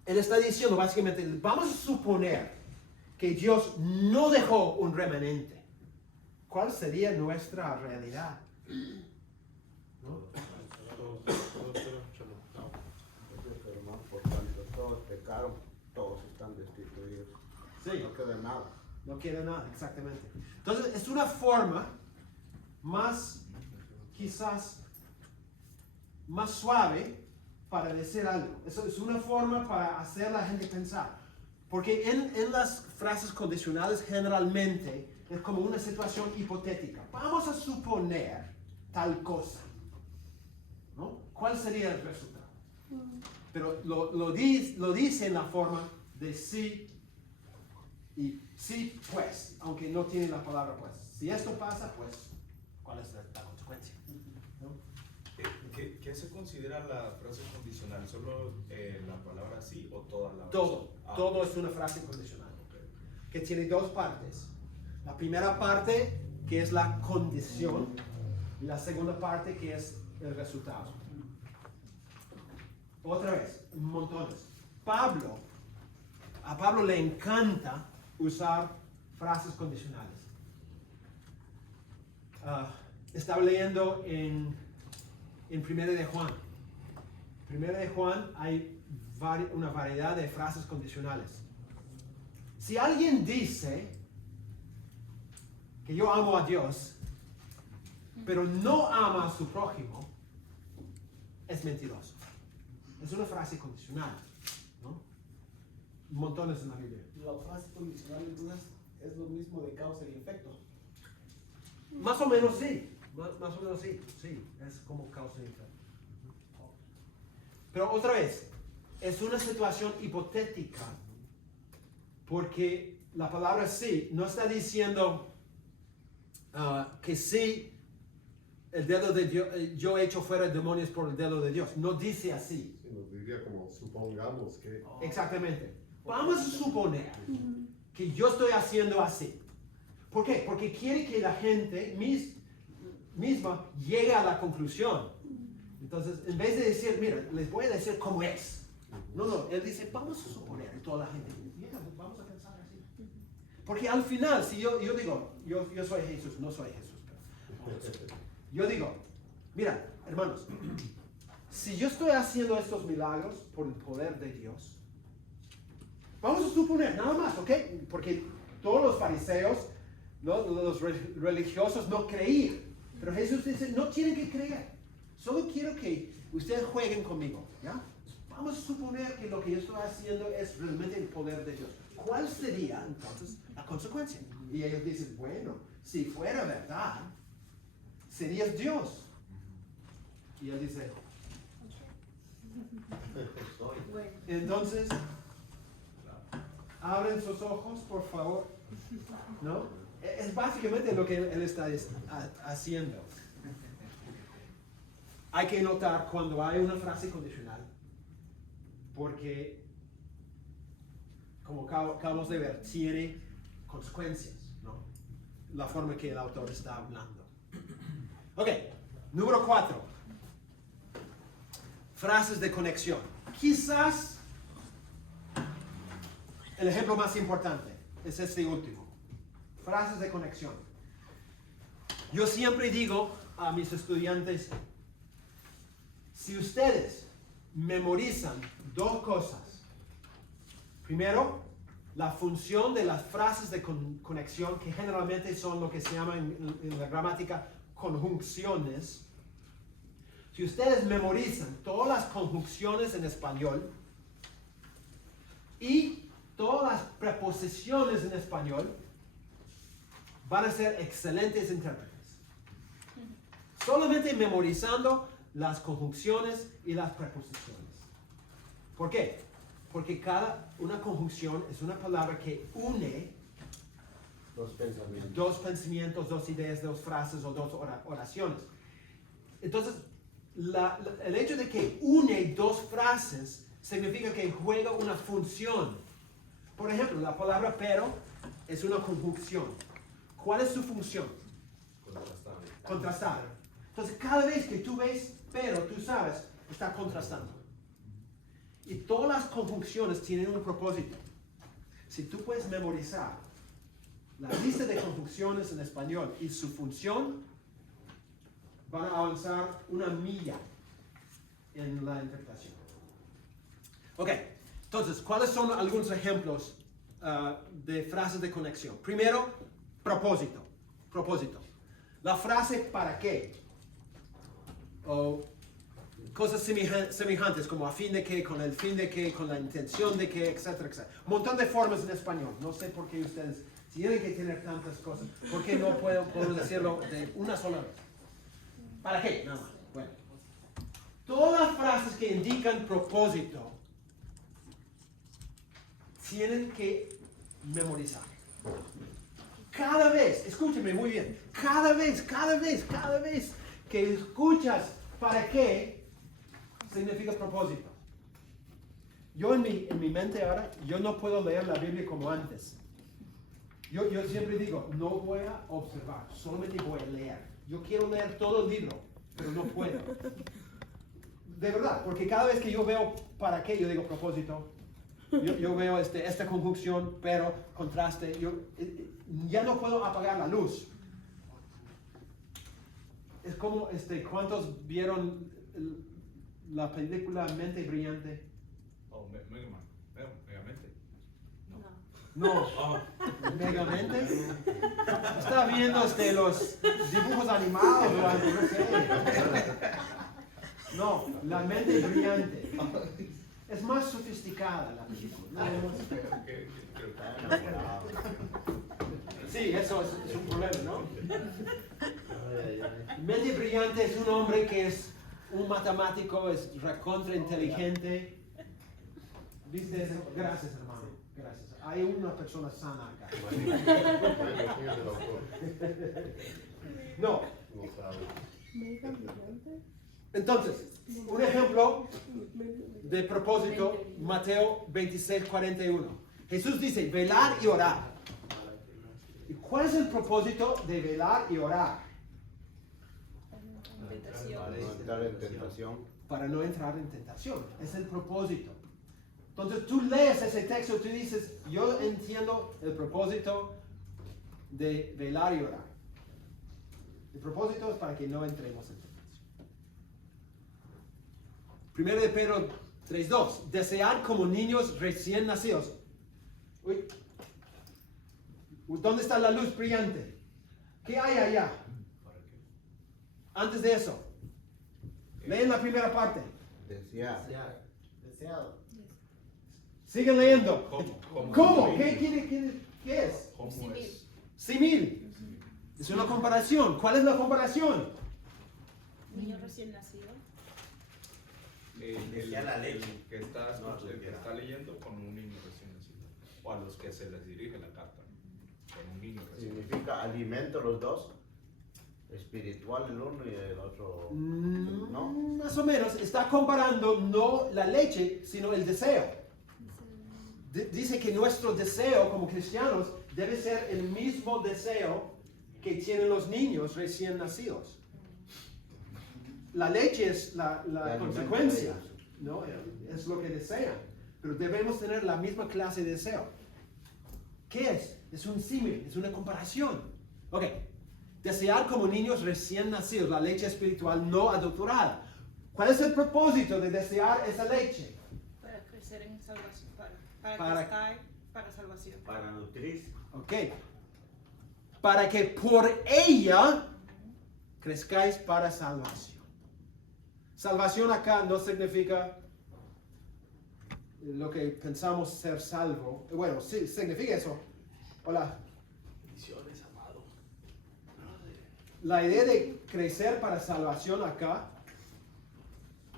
Él está diciendo básicamente, vamos a suponer que Dios no dejó un remanente. ¿Cuál sería nuestra realidad? ¿No? Pero no, por cuanto todos pecaron, todos están destituidos. Sí. No queda nada. No queda nada, exactamente. Entonces, es una forma más, quizás, más suave para decir algo. Eso es una forma para hacer a la gente pensar. Porque en las frases condicionales generalmente es como una situación hipotética. Vamos a suponer tal cosa. ¿No? ¿Cuál sería el resultado? Pero lo dice en la forma de sí y sí, pues, aunque no tiene la palabra pues. Si esto pasa, pues, ¿cuál es la consecuencia? ¿No? ¿Qué se considera la frase condicional? ¿Solo la palabra sí o toda la Todo, Ah, todo es una frase condicional, ok. que tiene dos partes. La primera parte, que es la condición, y la segunda parte, que es el resultado. Otra vez, montones. A Pablo le encanta usar frases condicionales. Estaba leyendo en 1 de Juan. 1 de Juan hay una variedad de frases condicionales. Si alguien dice que yo amo a Dios, pero no ama a su prójimo, es mentiroso. Es una frase condicional, ¿no? Montones en la Biblia. La frase condicional entonces es lo mismo de causa y efecto. Más o menos sí. Más o menos sí. Sí, es como causa y efecto. Pero otra vez, es una situación hipotética. Porque la palabra sí no está diciendo que sí, el dedo de Dios, yo echo fuera demonios por el dedo de Dios. No dice así. Sí, nos diría como supongamos que. Exactamente. Vamos a suponer que yo estoy haciendo así. ¿Por qué? Porque quiere que la gente misma llegue a la conclusión. Entonces, en vez de decir, mira, les voy a decir cómo es. No, él dice, vamos a suponer. Y toda la gente, mira, vamos a pensar así. Porque al final, si yo digo, yo soy Jesús, no soy Jesús. Pero yo digo, Mira, hermanos, si yo estoy haciendo estos milagros por el poder de Dios, vamos a suponer, nada más, ¿ok? Porque todos los fariseos, ¿no? Los religiosos no creían. Pero Jesús dice, no tienen que creer. Solo quiero que ustedes jueguen conmigo, ¿ya? Vamos a suponer que lo que yo estoy haciendo es realmente el poder de Dios. ¿Cuál sería entonces la consecuencia? Y ellos dicen, bueno, si fuera verdad, serías Dios. Y él dice, entonces, abren sus ojos, por favor. ¿No? Es básicamente lo que él está haciendo. Hay que notar cuando hay una frase condicional, porque, como acabamos de ver, tiene consecuencias, ¿no? La forma que el autor está hablando. Ok, número 4. Frases de conexión. Quizás el ejemplo más importante es este último. Frases de conexión. Yo siempre digo a mis estudiantes, si ustedes memorizan 2 cosas, primero, la función de las frases de conexión, que generalmente son lo que se llama en la gramática conjunciones. Si ustedes memorizan todas las conjunciones en español y todas las preposiciones en español, van a ser excelentes intérpretes. Solamente memorizando las conjunciones y las preposiciones. ¿Por qué? Porque una conjunción es una palabra que une Dos pensamientos. 2 pensamientos, 2 ideas, 2 frases o 2 oraciones. Entonces, el hecho de que une 2 frases significa que juega una función. Por ejemplo, la palabra pero es una conjunción. ¿Cuál es su función? Contrastar. Contrastar. Entonces, cada vez que tú ves pero, tú sabes, está contrastando. Y todas las conjunciones tienen un propósito. Si tú puedes memorizar la lista de conjunciones en español y su función, van a avanzar una milla en la interpretación. Ok, entonces, ¿cuáles son algunos ejemplos de frases de conexión? Primero, propósito. Propósito. La frase ¿para qué? O cosas semejantes como a fin de qué, con el fin de qué, con la intención de qué, etcétera, etcétera. Un montón de formas en español. No sé por qué ustedes tienen que tener tantas cosas. ¿Por qué no puedo decirlo de una sola vez? ¿Para qué? Nada más. Bueno. Todas las frases que indican propósito tienen que memorizar. Cada vez, escúcheme muy bien, cada vez que escuchas ¿para qué? Significa propósito. Yo en mi mente ahora, yo no puedo leer la Biblia como antes. Yo siempre digo, no voy a observar, solamente voy a leer. Yo quiero leer todo el libro, pero no puedo. De verdad, porque cada vez que yo veo ¿para qué? Yo digo propósito. Yo veo esta conjunción, pero, contraste. Ya no puedo apagar la luz. Es como, ¿cuántos vieron la película Mente Brillante? Oh, Megamente. No. ¿Megamente? Está viendo los dibujos animados o algo, no sé. No, La Mente Brillante. Es más sofisticada la película. Sí, eso es un problema, ¿no? Mente Brillante es un hombre que es un matemático, es recontra inteligente. ¿Viste eso? Gracias, hermano. Gracias. Hay una persona sana acá. No. Mega brillante. Entonces, un ejemplo de propósito, Mateo 26:41. Jesús dice, velar y orar. ¿Y cuál es el propósito de velar y orar? Para no entrar en tentación. Para no entrar en tentación. Es el propósito. Entonces tú lees ese texto y tú dices, yo entiendo el propósito de velar y orar. El propósito es para que no entremos en tentación. 1 de Pedro 3:2. Desear como niños recién nacidos. Uy. ¿Dónde está la luz brillante? ¿Qué hay allá? ¿Para qué? Antes de eso. Leen la primera parte. Desear. Deseado. Siguen leyendo. ¿Cómo? ¿Cómo? ¿Qué es? ¿Cómo Símil. es? Símil. Es una comparación. ¿Cuál es la comparación? Niño recién nacido. Decía la ley. El que está, No, el que decía. está leyendo con un niño recién nacido. O a los que se les dirige la carta. Con un niño recién nacido. Significa alimento los dos. Espiritual el uno y el otro. ¿No? Más o menos. Está comparando no la leche, sino el deseo. Dice que nuestro deseo como cristianos debe ser el mismo deseo que tienen los niños recién nacidos. La leche es la consecuencia, ¿no? Es lo que desean. Pero debemos tener la misma clase de deseo. ¿Qué es? Es un símil, es una comparación. Ok. Desear como niños recién nacidos, la leche espiritual no adulterada. ¿Cuál es el propósito de desear esa leche? Para crecer en salvación. Para- Para crecer para salvación. Para nutrir. Ok. Para que por ella crezcáis para salvación. Salvación acá no significa lo que pensamos ser salvo. Bueno, sí, significa eso. Hola. Bendiciones, amado. La idea de crecer para salvación acá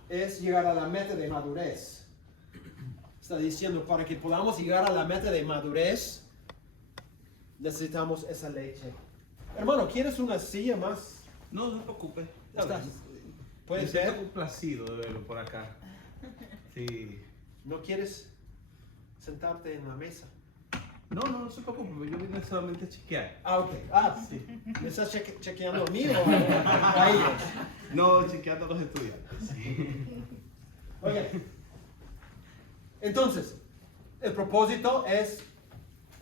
es llegar a la meta de madurez. Está diciendo, para que podamos llegar a la meta de madurez, necesitamos esa leche. Hermano, ¿quieres una silla más? No, no se preocupe. Estás- ¿Puedes Me siento ver? complacido de verlo por acá. Sí. ¿No quieres sentarte en la mesa? No, no se preocupe. Yo vine solamente a chequear. Ah, ok. Ah, sí. ¿Me estás chequeando a mí o a ellos? No, chequeando a los estudiantes. Sí. Ok. Entonces, el propósito es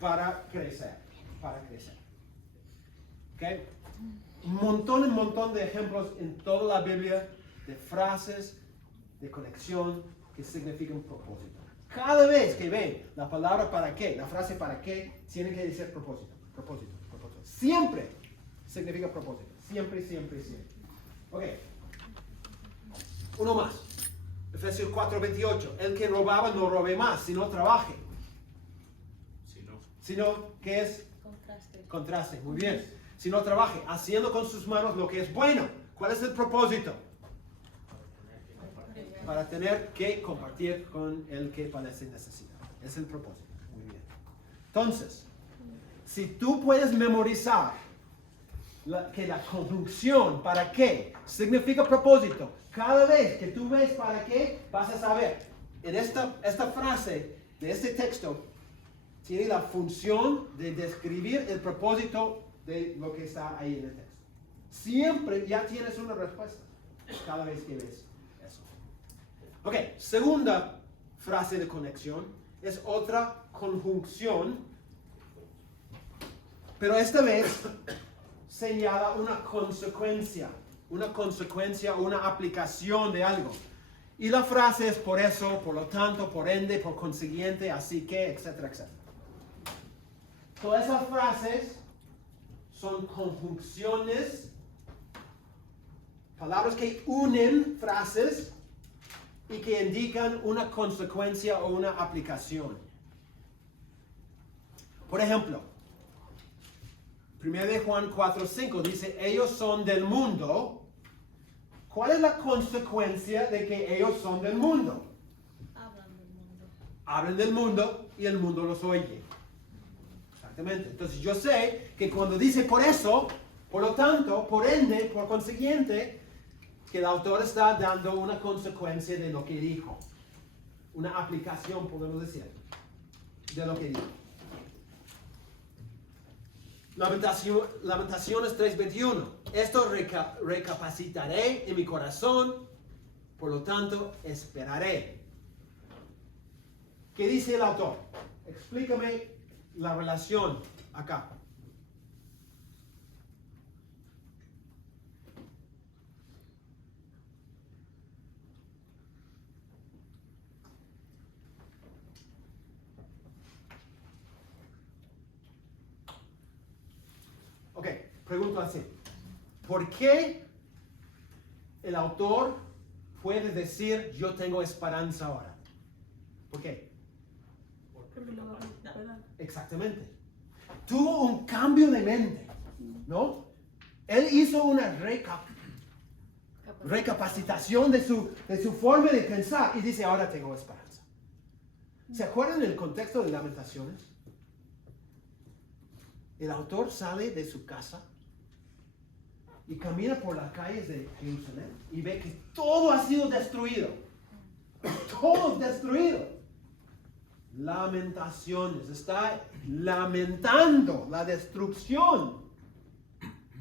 para crecer. Para crecer. ¿Ok? Un montón de ejemplos en toda la Biblia de frases de conexión que significan propósito. Cada vez que ven la palabra para qué, la frase para qué, tienen que decir propósito, propósito, propósito. Siempre significa propósito. Siempre, siempre, siempre. Ok. Uno más. Efesios 4:28. El que robaba no robe más, sino trabaje. Si no, Sino, ¿qué es? Contraste. Contraste. Muy bien. Sino trabaje, haciendo con sus manos lo que es bueno. ¿Cuál es el propósito? Para tener que compartir con el que padece necesidad. Es el propósito. Muy bien. Entonces, si tú puedes memorizar que la conjunción para qué significa propósito, cada vez que tú ves para qué, vas a saber. En esta frase de este texto tiene la función de describir el propósito de lo que está ahí en el texto. Siempre ya tienes una respuesta cada vez que ves eso. Ok, segunda frase de conexión es otra conjunción, pero esta vez señala una consecuencia o una aplicación de algo. Y la frase es por eso, por lo tanto, por ende, por consiguiente, así que, etcétera, etcétera. Todas esas frases son conjunciones, palabras que unen frases y que indican una consecuencia o una aplicación. Por ejemplo, 1 de Juan 4:5 dice, ellos son del mundo. ¿Cuál es la consecuencia de que ellos son del mundo? Hablan del mundo. Hablan del mundo y el mundo los oye. Exactamente. Entonces yo sé que cuando dice por eso, por lo tanto, por ende, por consiguiente, que el autor está dando una consecuencia de lo que dijo. Una aplicación, podemos decir, de lo que dijo. Lamentaciones 3:21. Esto recapacitaré en mi corazón, por lo tanto esperaré. ¿Qué dice el autor? Explícame la relación acá. pregunto así, ¿por qué el autor puede decir yo tengo esperanza ahora? ¿Por qué? Porque lo va a recuperar. Exactamente. Tuvo un cambio de mente, ¿no? Él hizo una recapacitación de su forma de pensar y dice, ahora tengo esperanza. ¿Se acuerdan del contexto de Lamentaciones? El autor sale de su casa y camina por las calles de Jerusalén y ve que todo ha sido destruido. Todo destruido. Lamentaciones. Está lamentando la destrucción.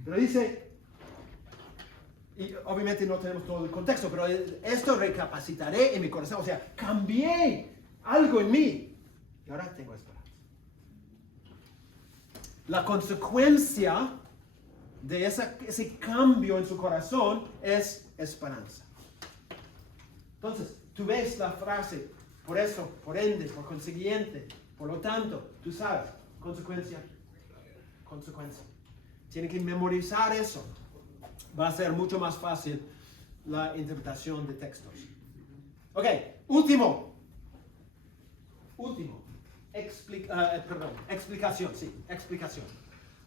Pero dice, y obviamente no tenemos todo el contexto, pero esto recapacitaré en mi corazón. O sea, cambié algo en mí. Y ahora tengo esperanza. La consecuencia de ese cambio en su corazón es esperanza. Entonces, tú ves la frase, por eso, por ende, por consiguiente, por lo tanto, tú sabes, consecuencia. Tienen que memorizar eso. Va a ser mucho más fácil la interpretación de textos. Ok, último. Explicación.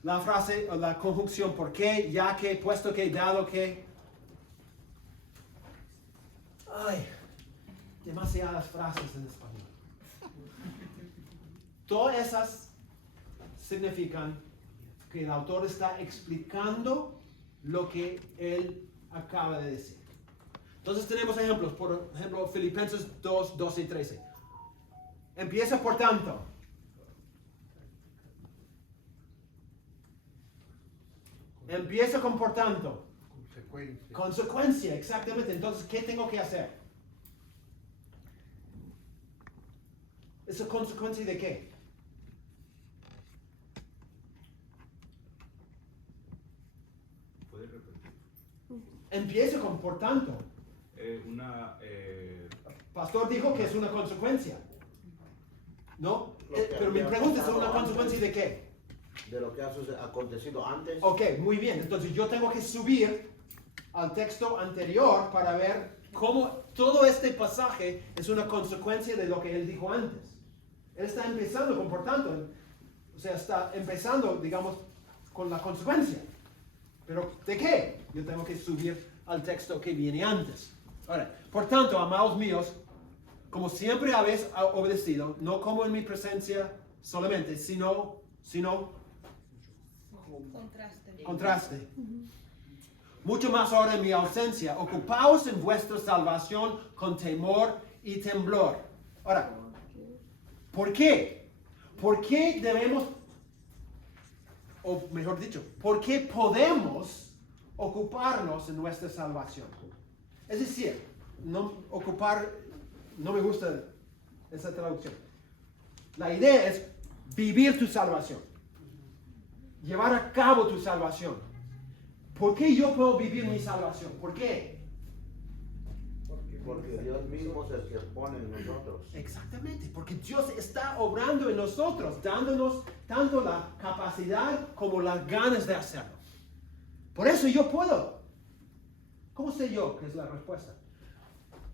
La frase o la conjunción por qué, ya que, puesto que, dado que. Ay, demasiadas frases en español. Todas esas significan que el autor está explicando lo que él acaba de decir. Entonces tenemos ejemplos, por ejemplo, Filipenses 2, 12 y 13. Empieza por tanto. Empieza con por tanto. Consecuencia, exactamente. Entonces, ¿qué tengo que hacer? ¿Es consecuencia de qué? ¿Puede repetir? Empieza con por tanto. Pastor dijo que es una consecuencia. ¿No? Pero mi pregunta es una consecuencia de qué? De lo que ha acontecido antes. Ok, muy bien. Entonces yo tengo que subir al texto anterior para ver cómo todo este pasaje es una consecuencia de lo que él dijo antes. Él está empezando con por tanto. O sea, está empezando, digamos, con la consecuencia. ¿Pero de qué? Yo tengo que subir al texto que viene antes. Ahora, por tanto, amados míos, como siempre habéis obedecido, no como en mi presencia solamente, sino contraste. Mucho más ahora en mi ausencia. Ocupaos en vuestra salvación con temor y temblor. Ahora, ¿por qué? ¿Por qué debemos, o mejor dicho, por qué podemos ocuparnos en nuestra salvación? Es decir, no me gusta esa traducción. La idea es vivir tu salvación. Llevar a cabo tu salvación. ¿Por qué yo puedo vivir mi salvación? ¿Por qué? Porque Dios mismo es el que pone en nosotros. Exactamente, porque Dios está obrando en nosotros, dándonos tanto la capacidad como las ganas de hacerlo. Por eso yo puedo. ¿Cómo sé yo que es la respuesta?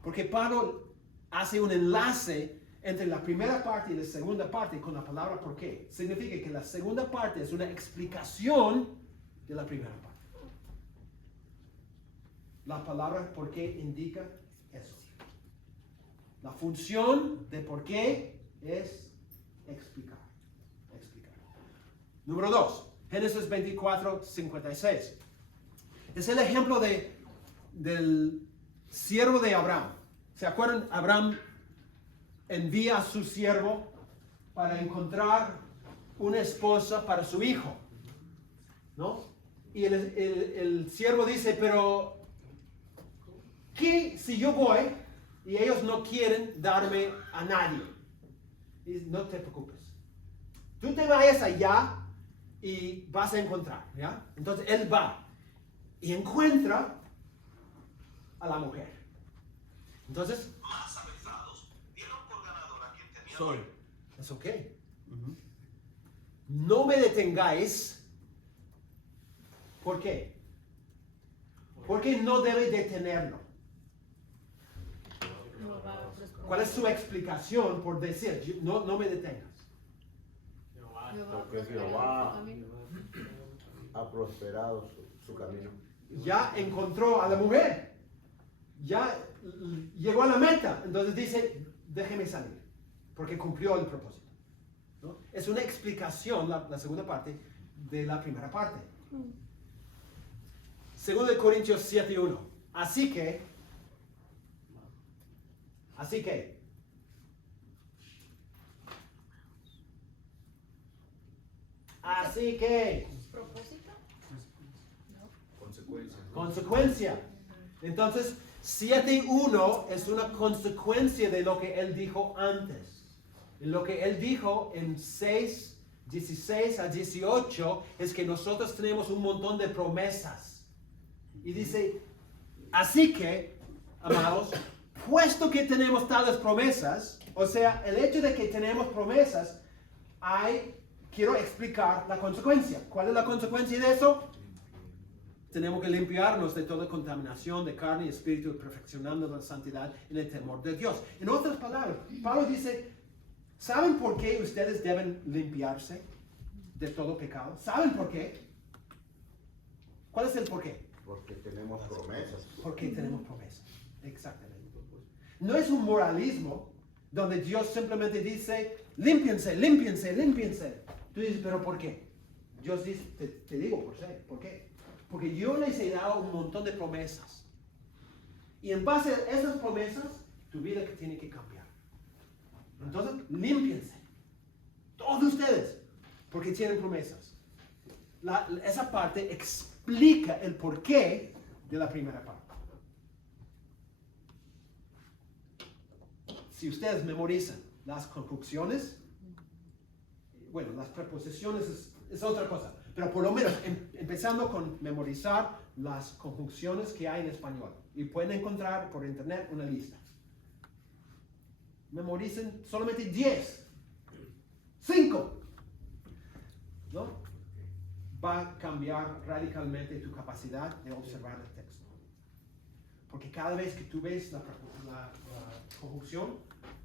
Porque Pablo hace un enlace entre la primera parte y la segunda parte con la palabra por qué. Significa que la segunda parte es una explicación de la primera parte. La palabra por qué indica eso. La función de por qué es explicar. Número 2, Génesis 24, 56. Es el ejemplo del siervo de Abraham. ¿Se acuerdan? Abraham envía a su siervo para encontrar una esposa para su hijo, ¿no? Y el siervo dice, pero ¿qué si yo voy y ellos no quieren darme a nadie? Y dice, no te preocupes. Tú te vayas allá y vas a encontrar, ¿ya? Entonces él va y encuentra a la mujer. Entonces, más avezados dieron por ganador a quien tenía. soy. Es ok. No me detengáis ¿Por qué? Porque no debe detenerlo. ¿Cuál es su explicación por decir, no me detengas? Porque Jehová ha prosperado su camino. Ya encontró a la mujer. Ya llegó a la meta. Entonces dice, déjeme salir. Porque cumplió el propósito. ¿No? Es una explicación, la segunda parte, de la primera parte. 2 Corintios 7:1. Así que, ¿Propósito? consecuencia. Entonces, 7:1 es una consecuencia de lo que él dijo antes. Lo que él dijo en 6:16 a 18 es que nosotros tenemos un montón de promesas. Y dice, así que, amados, puesto que tenemos tales promesas, o sea, el hecho de que tenemos promesas, quiero explicar la consecuencia. ¿Cuál es la consecuencia de eso? Tenemos que limpiarnos de toda contaminación de carne y espíritu, perfeccionando la santidad en el temor de Dios. En otras palabras, Pablo dice, ¿saben por qué ustedes deben limpiarse de todo pecado? ¿Saben por qué? ¿Cuál es el por qué? Porque tenemos promesas. Porque tenemos promesas. Exactamente. No es un moralismo donde Dios simplemente dice, límpiense, límpiense, límpiense. Tú dices, ¿pero por qué? Dios dice, te digo por qué. Porque yo les he dado un montón de promesas. Y en base a esas promesas, tu vida tiene que cambiar. Entonces, límpiense. Todos ustedes. Porque tienen promesas. Esa parte explica el porqué de la primera parte. Si ustedes memorizan las conjunciones, bueno, las preposiciones es otra cosa, pero por lo menos empezando con memorizar las conjunciones que hay en español. Y pueden encontrar por internet una lista. Memoricen solamente 10, 5, ¿no? Va a cambiar radicalmente tu capacidad de observar el texto. Porque cada vez que tú ves la conjunción,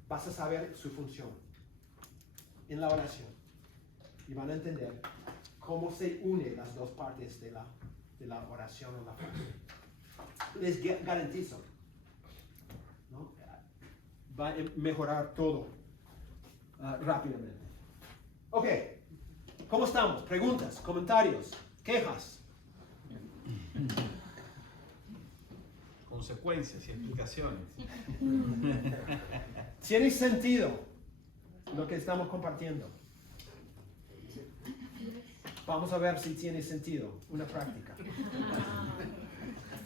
vas a saber su función en la oración. Y van a entender cómo se unen las dos partes de la oración o la frase. Les garantizo, ¿no? Va a mejorar todo rápidamente. Ok, ¿cómo estamos? Preguntas, comentarios, quejas. Consecuencias y explicaciones. ¿Tiene sentido lo que estamos compartiendo? Vamos a ver si tiene sentido, una práctica.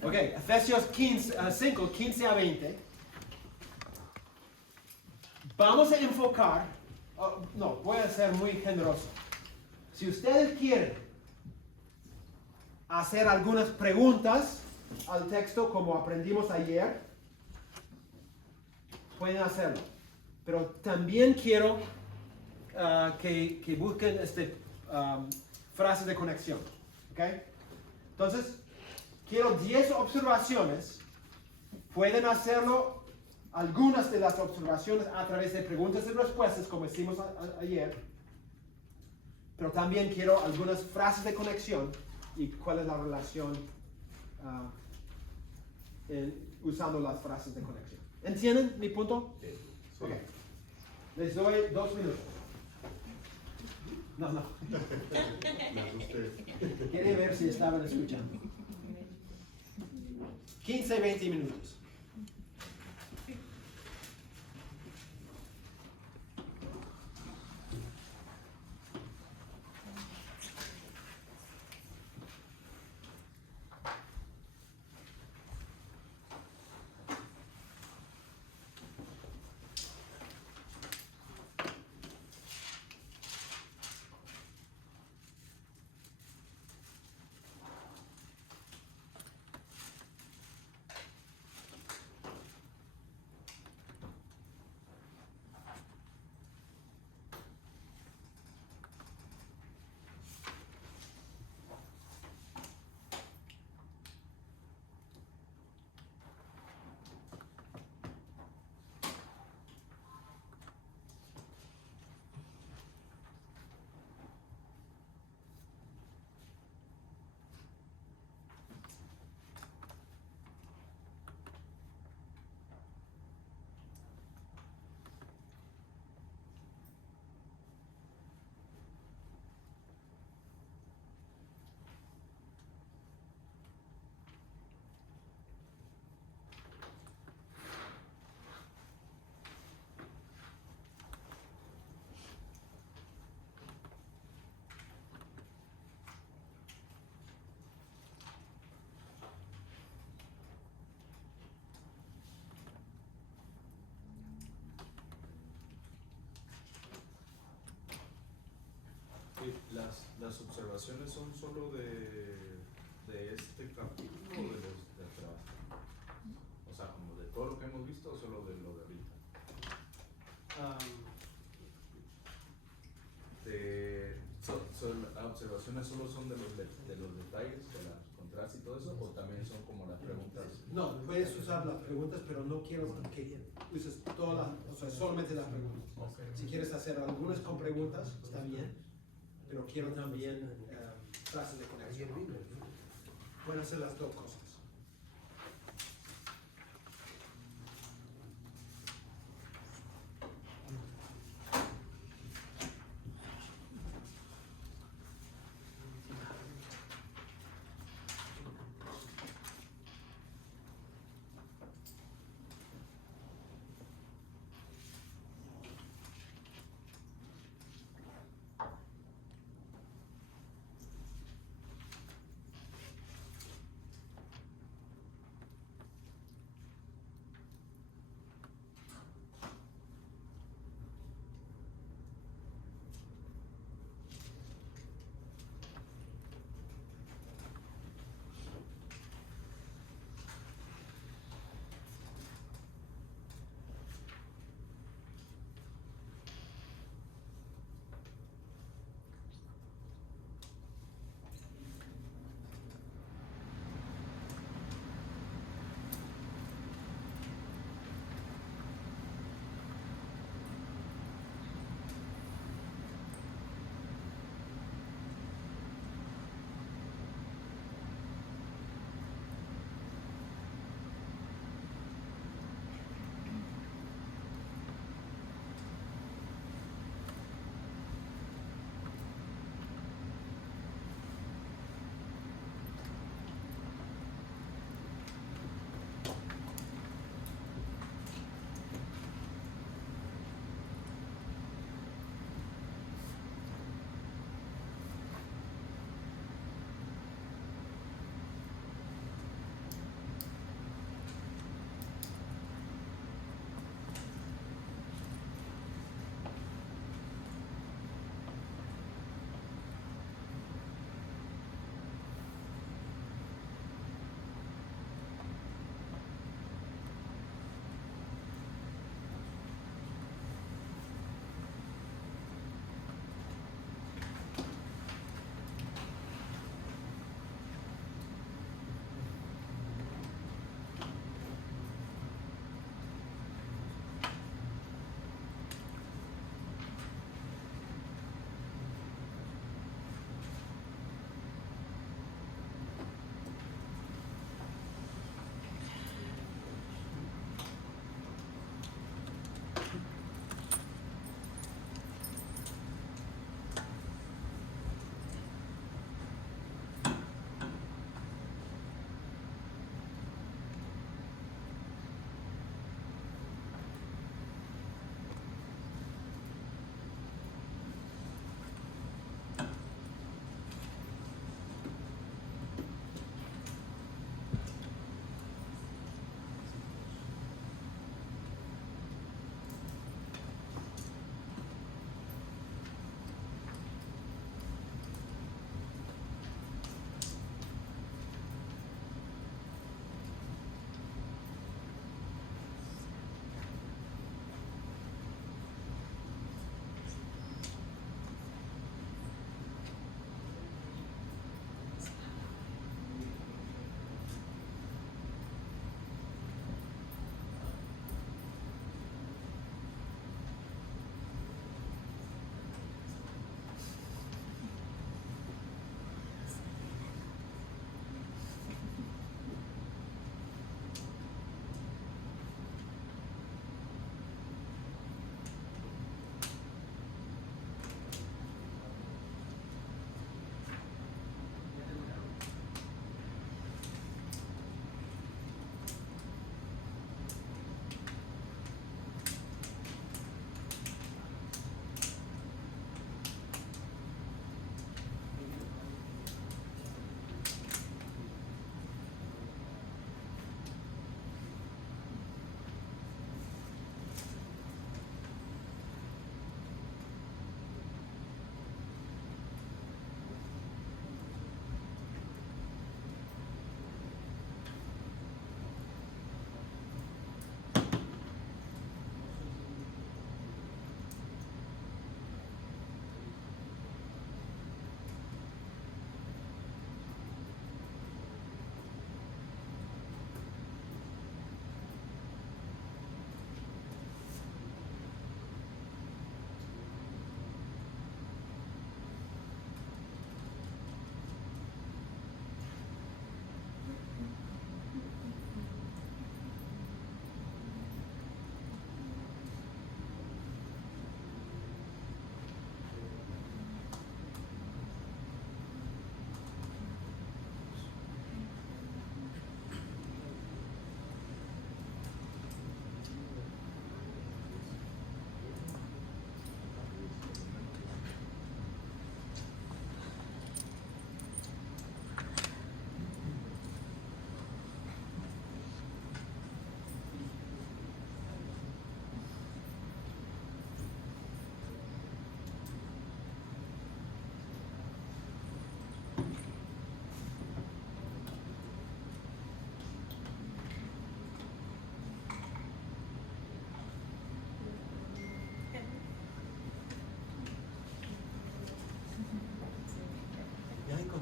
Ok, Efesios 5, 15 a 20. Vamos a enfocar, no, voy a ser muy generoso. Si ustedes quieren hacer algunas preguntas al texto como aprendimos ayer, pueden hacerlo. Pero también quiero que busquen frases de conexión. ¿Okay? Entonces, quiero 10 observaciones. Pueden hacerlo algunas de las observaciones a través de preguntas y respuestas, como hicimos ayer. Pero también quiero algunas frases de conexión y cuál es la relación usando las frases de conexión. ¿Entienden mi punto? Sí. Okay. Les doy 2 minutos. No. Me asusté. Quería ver si estaban escuchando. 15, 20 minutos. las observaciones son solo de este capítulo o de los de atrás. O sea, como de todo lo que hemos visto o solo de lo de ahorita. Las observaciones solo son de los detalles, de los contrastes y todo eso, o también son como las preguntas. No, puedes usar las preguntas, pero no quiero que uses todas las, o sea, solamente las preguntas. Si quieres hacer algunas con preguntas, está bien, pero quiero también frases de conexión. Pueden hacer las dos cosas.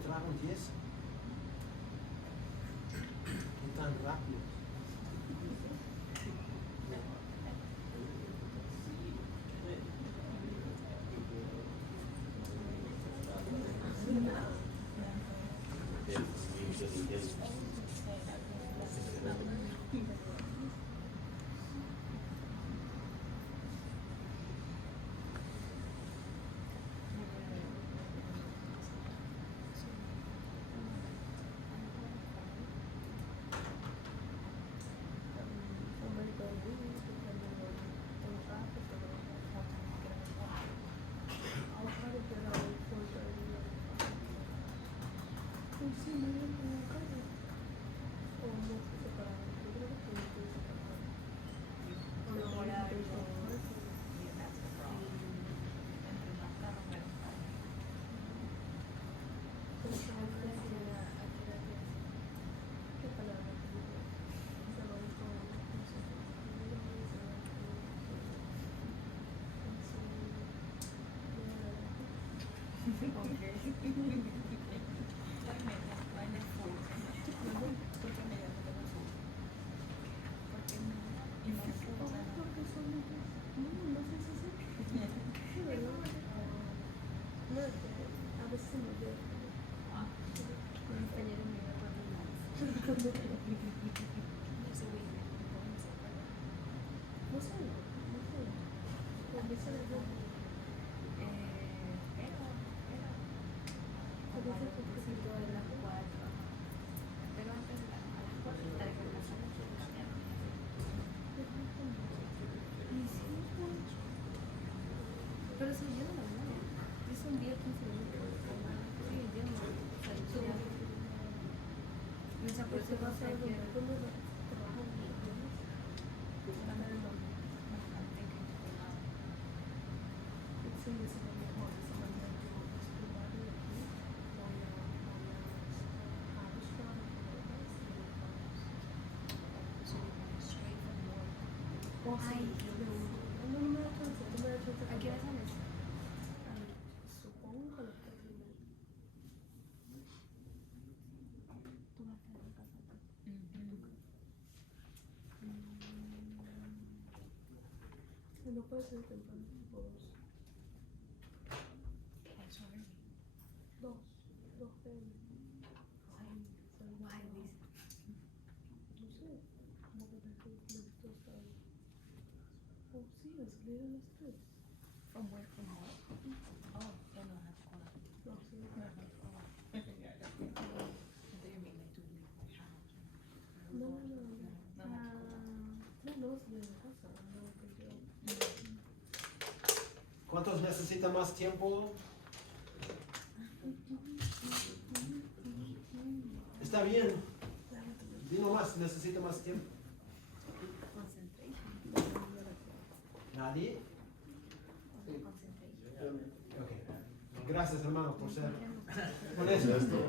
encontraron 10. No tan rápido. Pero si yo no la voy, dice un día 15 minutos. Sí, yo no. O sea, por eso va a ser donde trabajan sí, eso es lo mejor. Esa manera yo estudiar de aquí, voy a buscar oh, sí, yo de uno. No me da chance, no me da chance. ¿A qué hora sales? Supongo que a las 4:30. Tú vas a estar en casa. No puede ser temprano, tipo 2. Dos p.m. Why, Lisa? No sé, como que me gustó estar. Oh, sí, a salir a las 3. From where? From home? Oh, ya no vas a escuela. No, sí, no. No, no, no. No, salí de casa. No, porque ¿Cuántos necesitan más tiempo? Está bien. Dino más, necesita más tiempo. ¿Nadie? Okay. Gracias, hermano, por ser honesto.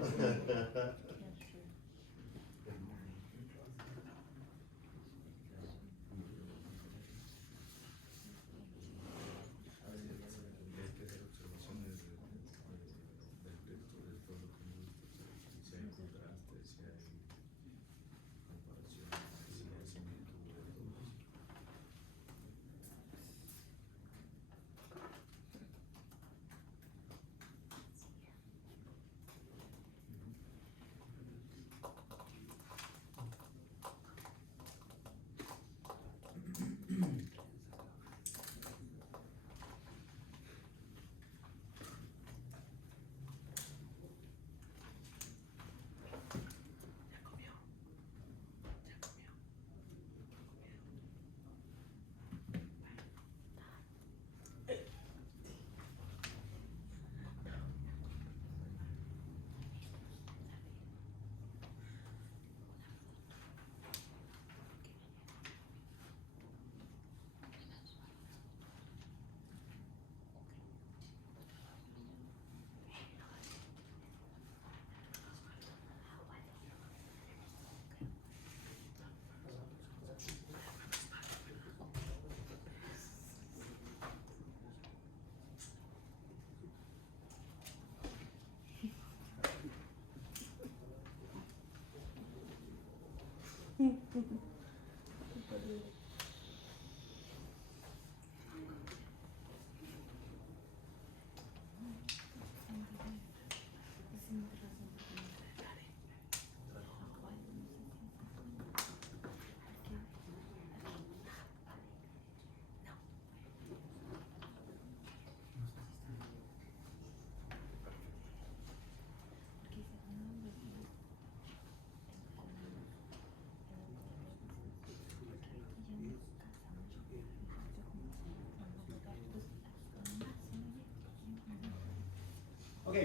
Ok,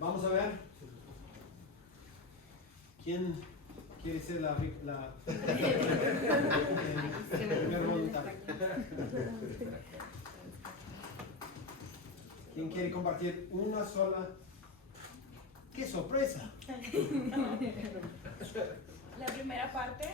vamos a ver. ¿Quién quiere ser la el primer voluntario? ¿Quién quiere compartir una sola? ¡Qué sorpresa! La primera parte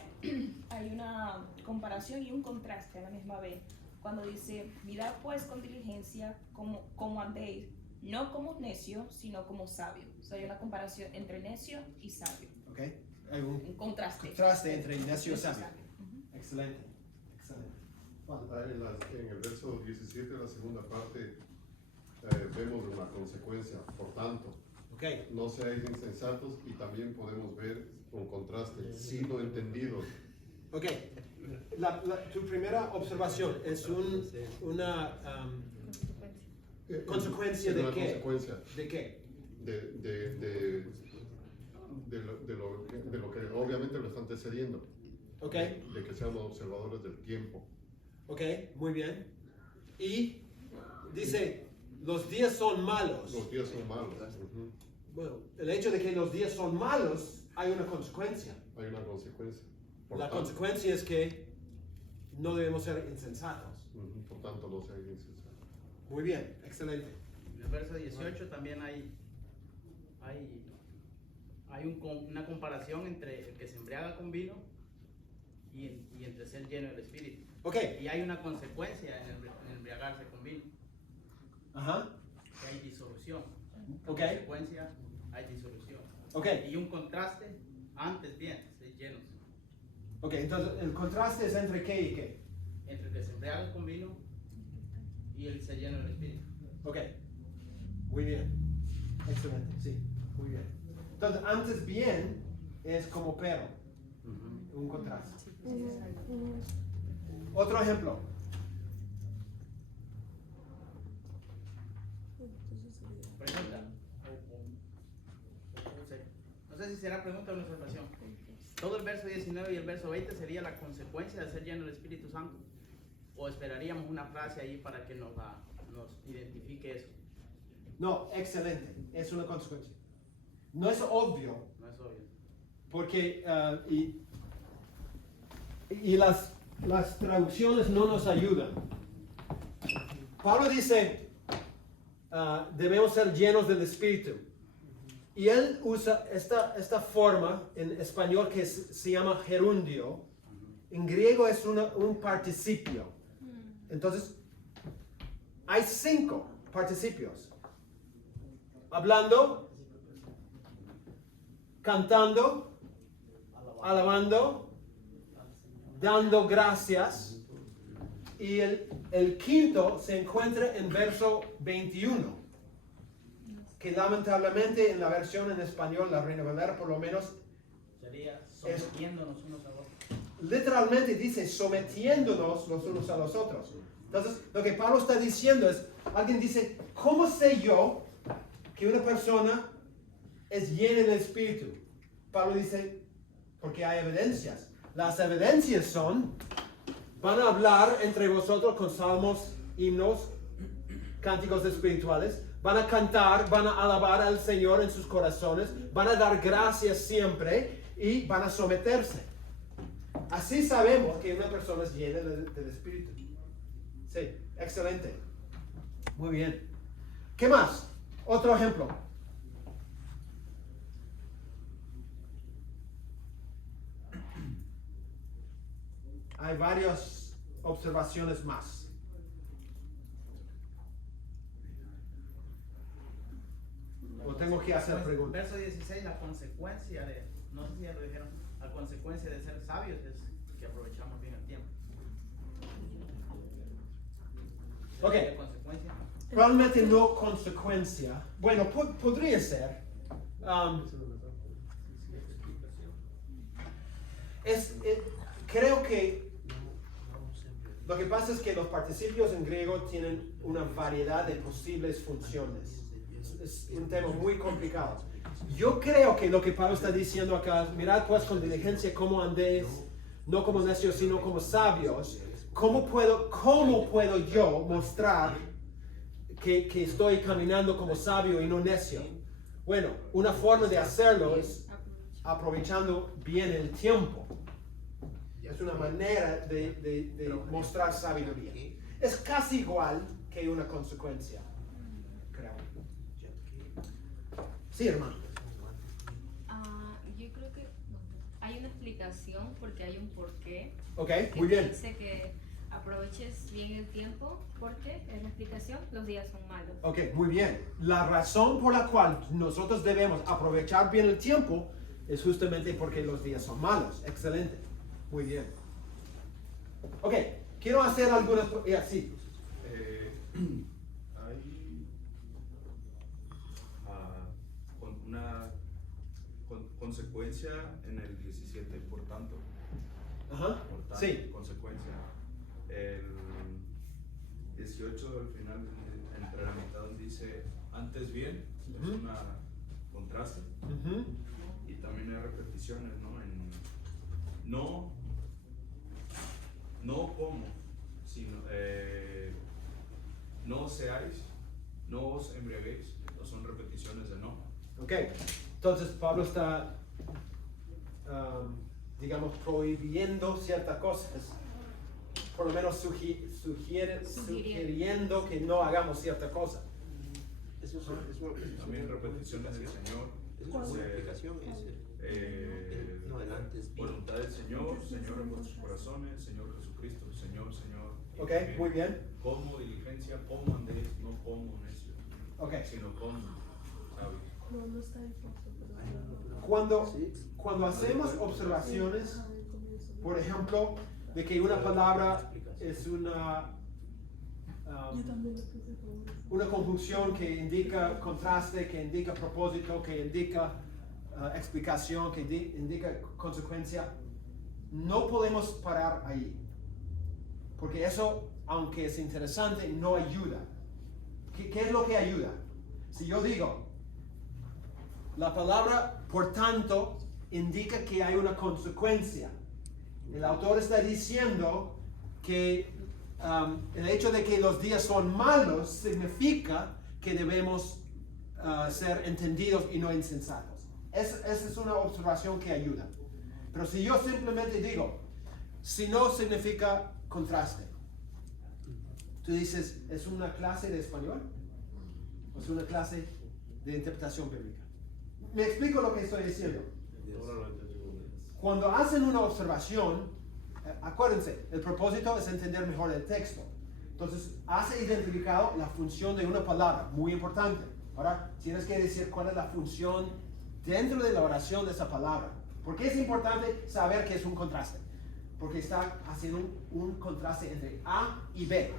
hay una comparación y un contraste a la misma vez. Cuando dice, mirad pues con diligencia como andéis, no como necio, sino como sabio. O sea, hay una comparación entre necio y sabio. Ok, hay un contraste. Contraste entre necio y sabio. Ujú. Excelente, excelente. Juan. En el verso 17, la segunda parte, vemos una consecuencia. Por tanto, Ok, no seáis insensatos, y también podemos ver con contraste, siendo entendidos. ok. Tu primera observación es una consecuencia Es de una qué? consecuencia ¿De qué? de lo que obviamente lo está antecediendo. Ok, De que seamos observadores del tiempo. ok, muy bien. Y dice, los días son malos. Los días son malos. Ujú. Bueno, el hecho de que los días son malos, hay una consecuencia. Hay una consecuencia. Por La tanto, consecuencia es que no debemos ser insensatos. por tanto, no seáis insensatos. Muy bien, excelente. En el verso 18 también hay una comparación entre el que se embriaga con vino y entre ser lleno del Espíritu. Ok, Y hay una consecuencia en embriagarse con vino, ajá, que hay disolución. Ok. Consecuencia, hay disolución. ok, Y un contraste, antes bien, ser llenos. ok. Entonces, el contraste es entre qué y qué. Entre el que se embriaga con vino y el ser lleno del Espíritu. Ok, muy bien, excelente, sí, muy bien. Entonces, antes bien es como pero, un contraste. Otro ejemplo. Pregunta. No sé si será pregunta o una observación. Todo el verso 19 y el verso 20 sería la consecuencia de ser lleno del Espíritu Santo. ¿O esperaríamos una frase ahí para que nos identifique eso? No, excelente, es una consecuencia. No es obvio, No es obvio. porque y las traducciones no nos ayudan. Pablo dice, debemos ser llenos del Espíritu. Y él usa esta forma en español que se llama gerundio. En griego es un participio. Entonces, hay 5 participios. Hablando, cantando, alabando, dando gracias. Y el quinto se encuentra en verso 21, que lamentablemente en la versión en español, la Reina Valera por lo menos, Sería sometiéndonos unos a otros. literalmente dice sometiéndonos los unos a los otros. Entonces, lo que Pablo está diciendo es, alguien dice, ¿cómo sé yo que una persona es llena del Espíritu? Pablo dice, porque hay evidencias. Las evidencias son, van a hablar entre vosotros con salmos, himnos, cánticos espirituales, van a cantar, van a alabar al Señor en sus corazones, van a dar gracias siempre y van a someterse. Así sabemos que una persona es llena del Espíritu. Sí, excelente. Muy bien. ¿Qué más? Otro ejemplo. Hay varias observaciones más. ¿O tengo que hacer preguntas? Verso 16, la consecuencia de, no sé si ya lo dijeron, La consecuencia de ser sabios es que aprovechamos bien el tiempo. Ok. ¿La consecuencia? Realmente no consecuencia. Bueno, podría ser. Creo que lo que pasa es que los participios en griego tienen una variedad de posibles funciones. Es un tema muy complicado. Yo creo que lo que Pablo está diciendo acá, mirad pues con diligencia cómo andéis, no como necios, sino como sabios. ¿Cómo puedo yo mostrar que estoy caminando como sabio y no necio? Bueno, una forma de hacerlo es aprovechando bien el tiempo. Es una manera de mostrar sabiduría. Es casi igual que una consecuencia, creo. Sí, hermano. Yo creo que hay una explicación porque hay un porqué. Ok, que muy bien. Dice que aproveches bien el tiempo porque es la explicación, los días son malos. Ok, muy bien. La razón por la cual nosotros debemos aprovechar bien el tiempo es justamente porque los días son malos. Excelente. Muy bien. Ok, quiero hacer algunas... sí. Hay una consecuencia en el 17, por tanto. Ajá, Por tanto, sí. consecuencia. El 18 al final, entre la mitad dice antes bien, es una contraste. Y también hay repeticiones, ¿no? No como, sino no seáis, no os embriaguéis, no son repeticiones de no. Ok, entonces Pablo está, digamos, prohibiendo ciertas cosas, por lo menos sugiriendo que no hagamos cierta cosa. También repeticiones del Señor. Voluntad del Señor, Señor en vuestros corazones, Señor Jesucristo, Señor. Ok, muy bien. Como diligencia, como andéis, no como necio, sino como sabios. No está en foto, pero... Cuando hacemos observaciones, por ejemplo, de que una palabra es una conjunción que indica contraste, que indica propósito, que indica explicación, que indica consecuencia, no podemos parar ahí. Porque eso, aunque es interesante, no ayuda. ¿Qué es lo que ayuda? Si yo digo, la palabra por tanto indica que hay una consecuencia. El autor está diciendo que el hecho de que los días son malos significa que debemos ser entendidos y no insensatos. Esa es una observación que ayuda. Pero si yo simplemente digo, si no significa contraste. Tú dices, ¿es una clase de español? ¿O es una clase de interpretación bíblica? ¿Me explico lo que estoy diciendo? Cuando hacen una observación, acuérdense, el propósito es entender mejor el texto. Entonces, has identificado la función de una palabra, muy importante. Ahora, tienes que decir cuál es la función dentro de la oración de esa palabra. ¿Por qué es importante saber que es un contraste? Porque está haciendo un contraste entre A y B.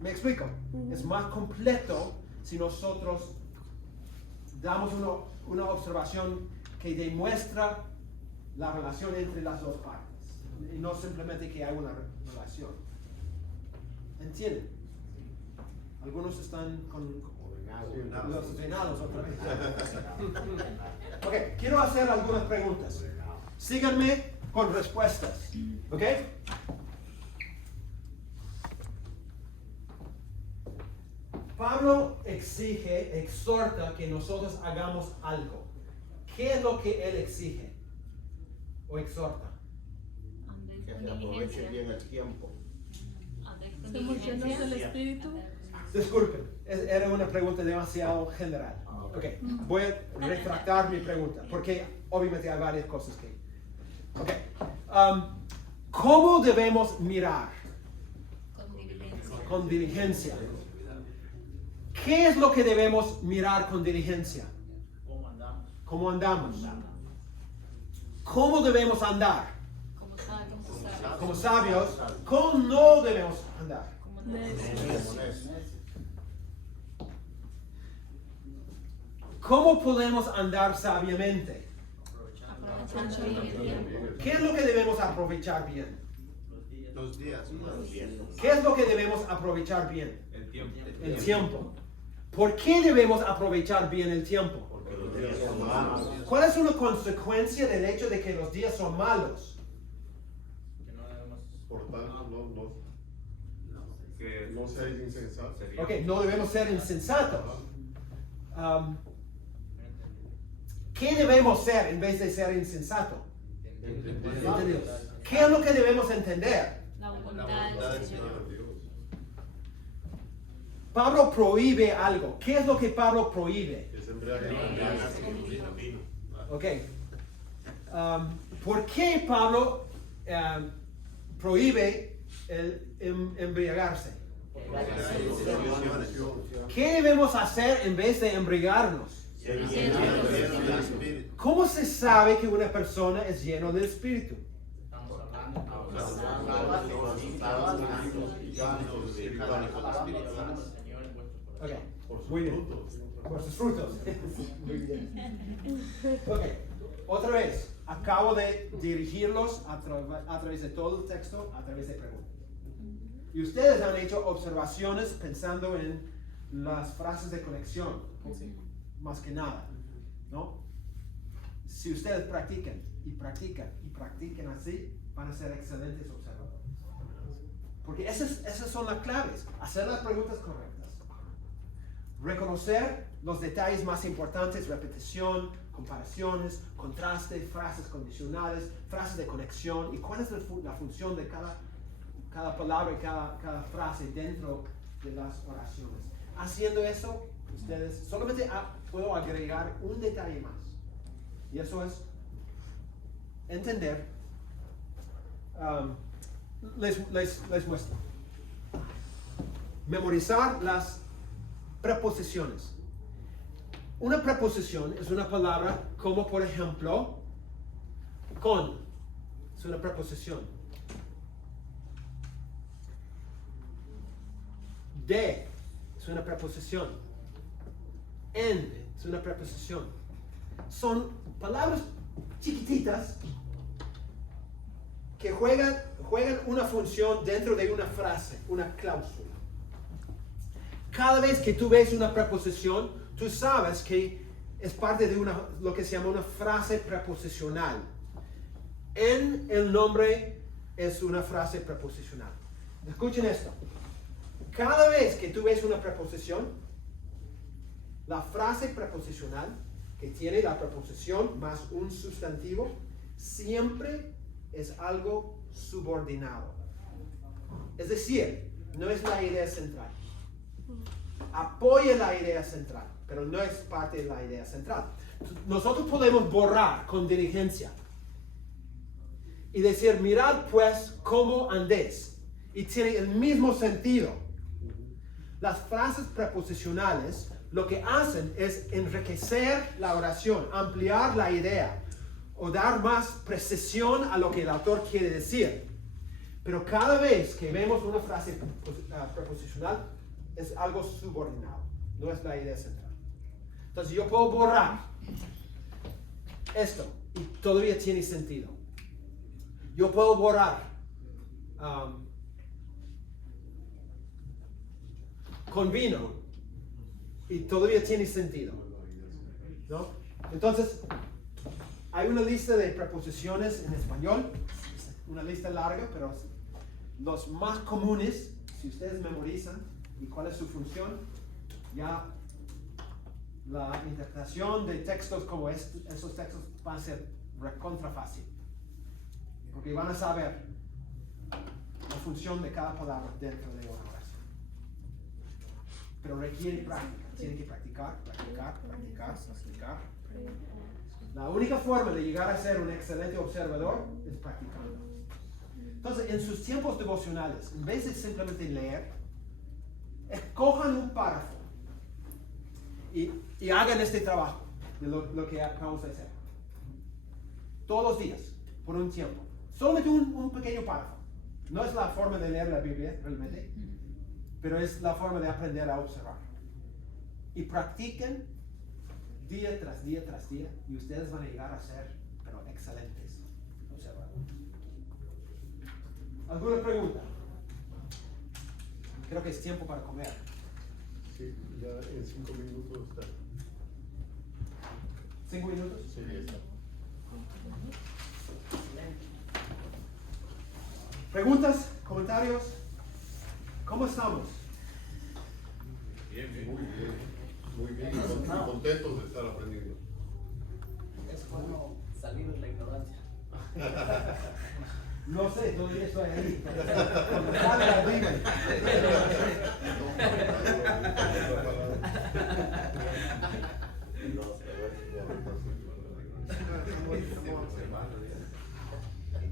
¿Me explico? Es más completo si nosotros damos una observación que demuestra la relación entre las dos partes y no simplemente que hay una relación. ¿Entienden? Algunos están con los venados otra vez. Ok, quiero hacer algunas preguntas. Síganme con respuestas. ¿Ok? Pablo exhorta que nosotros hagamos algo. ¿Qué es lo que él exige o exhorta? Que se aproveche bien el tiempo. Estamos llenos del Espíritu. Disculpen, era una pregunta demasiado general. Ok, voy a retractar mi pregunta, porque obviamente hay varias cosas que... Ok, ¿cómo debemos mirar? Con diligencia. ¿Qué es lo que debemos mirar con diligencia? ¿Cómo andamos? ¿Cómo andamos? ¿Cómo debemos andar? Como sabios. Como sabios. ¿Cómo no debemos andar? Como Necios. ¿Cómo podemos andar sabiamente? aprovechando bien el tiempo. ¿Qué es lo que debemos aprovechar bien? Los días más bien. ¿Qué es lo que debemos aprovechar bien? El tiempo. El tiempo. ¿Por qué debemos aprovechar bien el tiempo? Porque los días son malos. ¿Cuál es una consecuencia del hecho de que los días son malos? Que no debemos. Por tanto, Que no seáis insensatos. sería- Ok, no debemos ser insensatos. ¿Qué debemos ser en vez de ser insensato? Entendidos. ¿Qué es lo que debemos entender? La voluntad del Señor. Pablo prohíbe algo. ¿Qué es lo que Pablo prohíbe? Que se embriaguen. Ok. ¿Por qué Pablo prohíbe el embriagarse? ¿Qué debemos hacer en vez de embriagarnos? ¿Cómo se sabe que una persona es lleno del Espíritu? Estamos hablando. Ok, muy bien. Por sus frutos. Muy bien. Ok, otra vez. Acabo de dirigirlos a través de todo el texto, a través de preguntas. Y ustedes han hecho observaciones pensando en las frases de conexión, más que nada, ¿no? Si ustedes practican y practican y practican así, van a ser excelentes observadores. Porque esas son las claves. Hacer las preguntas correctas. Reconocer los detalles más importantes, repetición, comparaciones, contraste, frases condicionales, frases de conexión y cuál es la función de cada palabra y cada frase dentro de las oraciones. Haciendo eso, ustedes solamente puedo agregar un detalle más. Y eso es entender. Les muestro. Memorizar las preposiciones. Una preposición es una palabra como, por ejemplo, con. Es una preposición. De es una preposición. En es una preposición. Son palabras chiquititas que juegan una función dentro de una frase, una cláusula. Cada vez que tú ves una preposición, tú sabes que es parte de lo que se llama una frase preposicional. En el nombre es una frase preposicional. Escuchen esto. Cada vez que tú ves una preposición, la frase preposicional que tiene la preposición más un sustantivo, siempre es algo subordinado. Es decir, no es la idea central. Apoya la idea central, pero no es parte de la idea central. Nosotros podemos borrar con diligencia y decir, mirad pues cómo andéis. Y tiene el mismo sentido. Las frases preposicionales lo que hacen es enriquecer la oración, ampliar la idea o dar más precisión a lo que el autor quiere decir. Pero cada vez que vemos una frase preposicional es algo subordinado, no es la idea central. Entonces yo puedo borrar esto y todavía tiene sentido. Yo puedo borrar con vino y todavía tiene sentido, ¿no? Entonces, hay una lista de preposiciones en español, una lista larga, pero los más comunes, si ustedes memorizan y cuál es su función, ya la interpretación de textos como esos textos va a ser recontra fácil, porque van a saber la función de cada palabra dentro de una oración. Pero requiere práctica. Tienen que practicar. La única forma de llegar a ser un excelente observador es practicando. Entonces, en sus tiempos devocionales, en vez de simplemente leer, escojan un párrafo y hagan este trabajo de lo que acabamos de hacer. todos los días, por un tiempo. Solamente un pequeño párrafo. No es la forma de leer la Biblia realmente, pero es la forma de aprender a observar. Y practiquen día tras día tras día y ustedes van a llegar a ser, pero excelentes observadores. ¿Alguna pregunta? Creo que es tiempo para comer. Sí, ya en 5 minutos está. 5 minutos. Sí, ya está. ¿Preguntas? ¿Comentarios? ¿Cómo estamos? Bien, bien. Muy bien. Muy bien. Y contentos de estar aprendiendo. Es bueno salir de la ignorancia. No sé, todavía estoy ahí. Cuando sale la Biblia.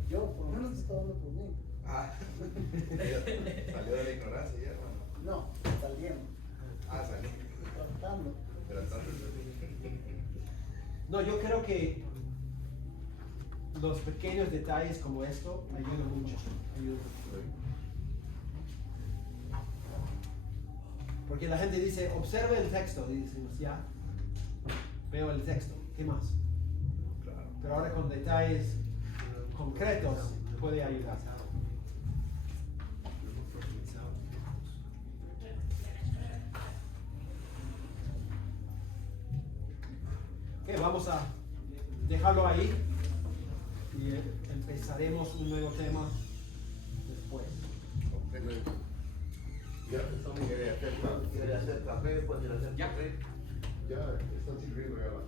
Yo por lo menos estoy hablando por mí. Salió de la ignorancia ya, hermano. No, saliendo, Salió. tratando. Pero entonces. No, yo creo que los pequeños detalles como esto ayudan mucho. Porque la gente dice, observe el texto. Y decimos, ya, veo el texto. ¿Qué más? Claro. Pero ahora con detalles concretos puede ayudar. Ok, vamos a dejarlo ahí y empezaremos un nuevo tema después. Ya estamos. ¿Quiere hacer café? Pues ir a hacer Ya. café. Ya están sirviendo ya la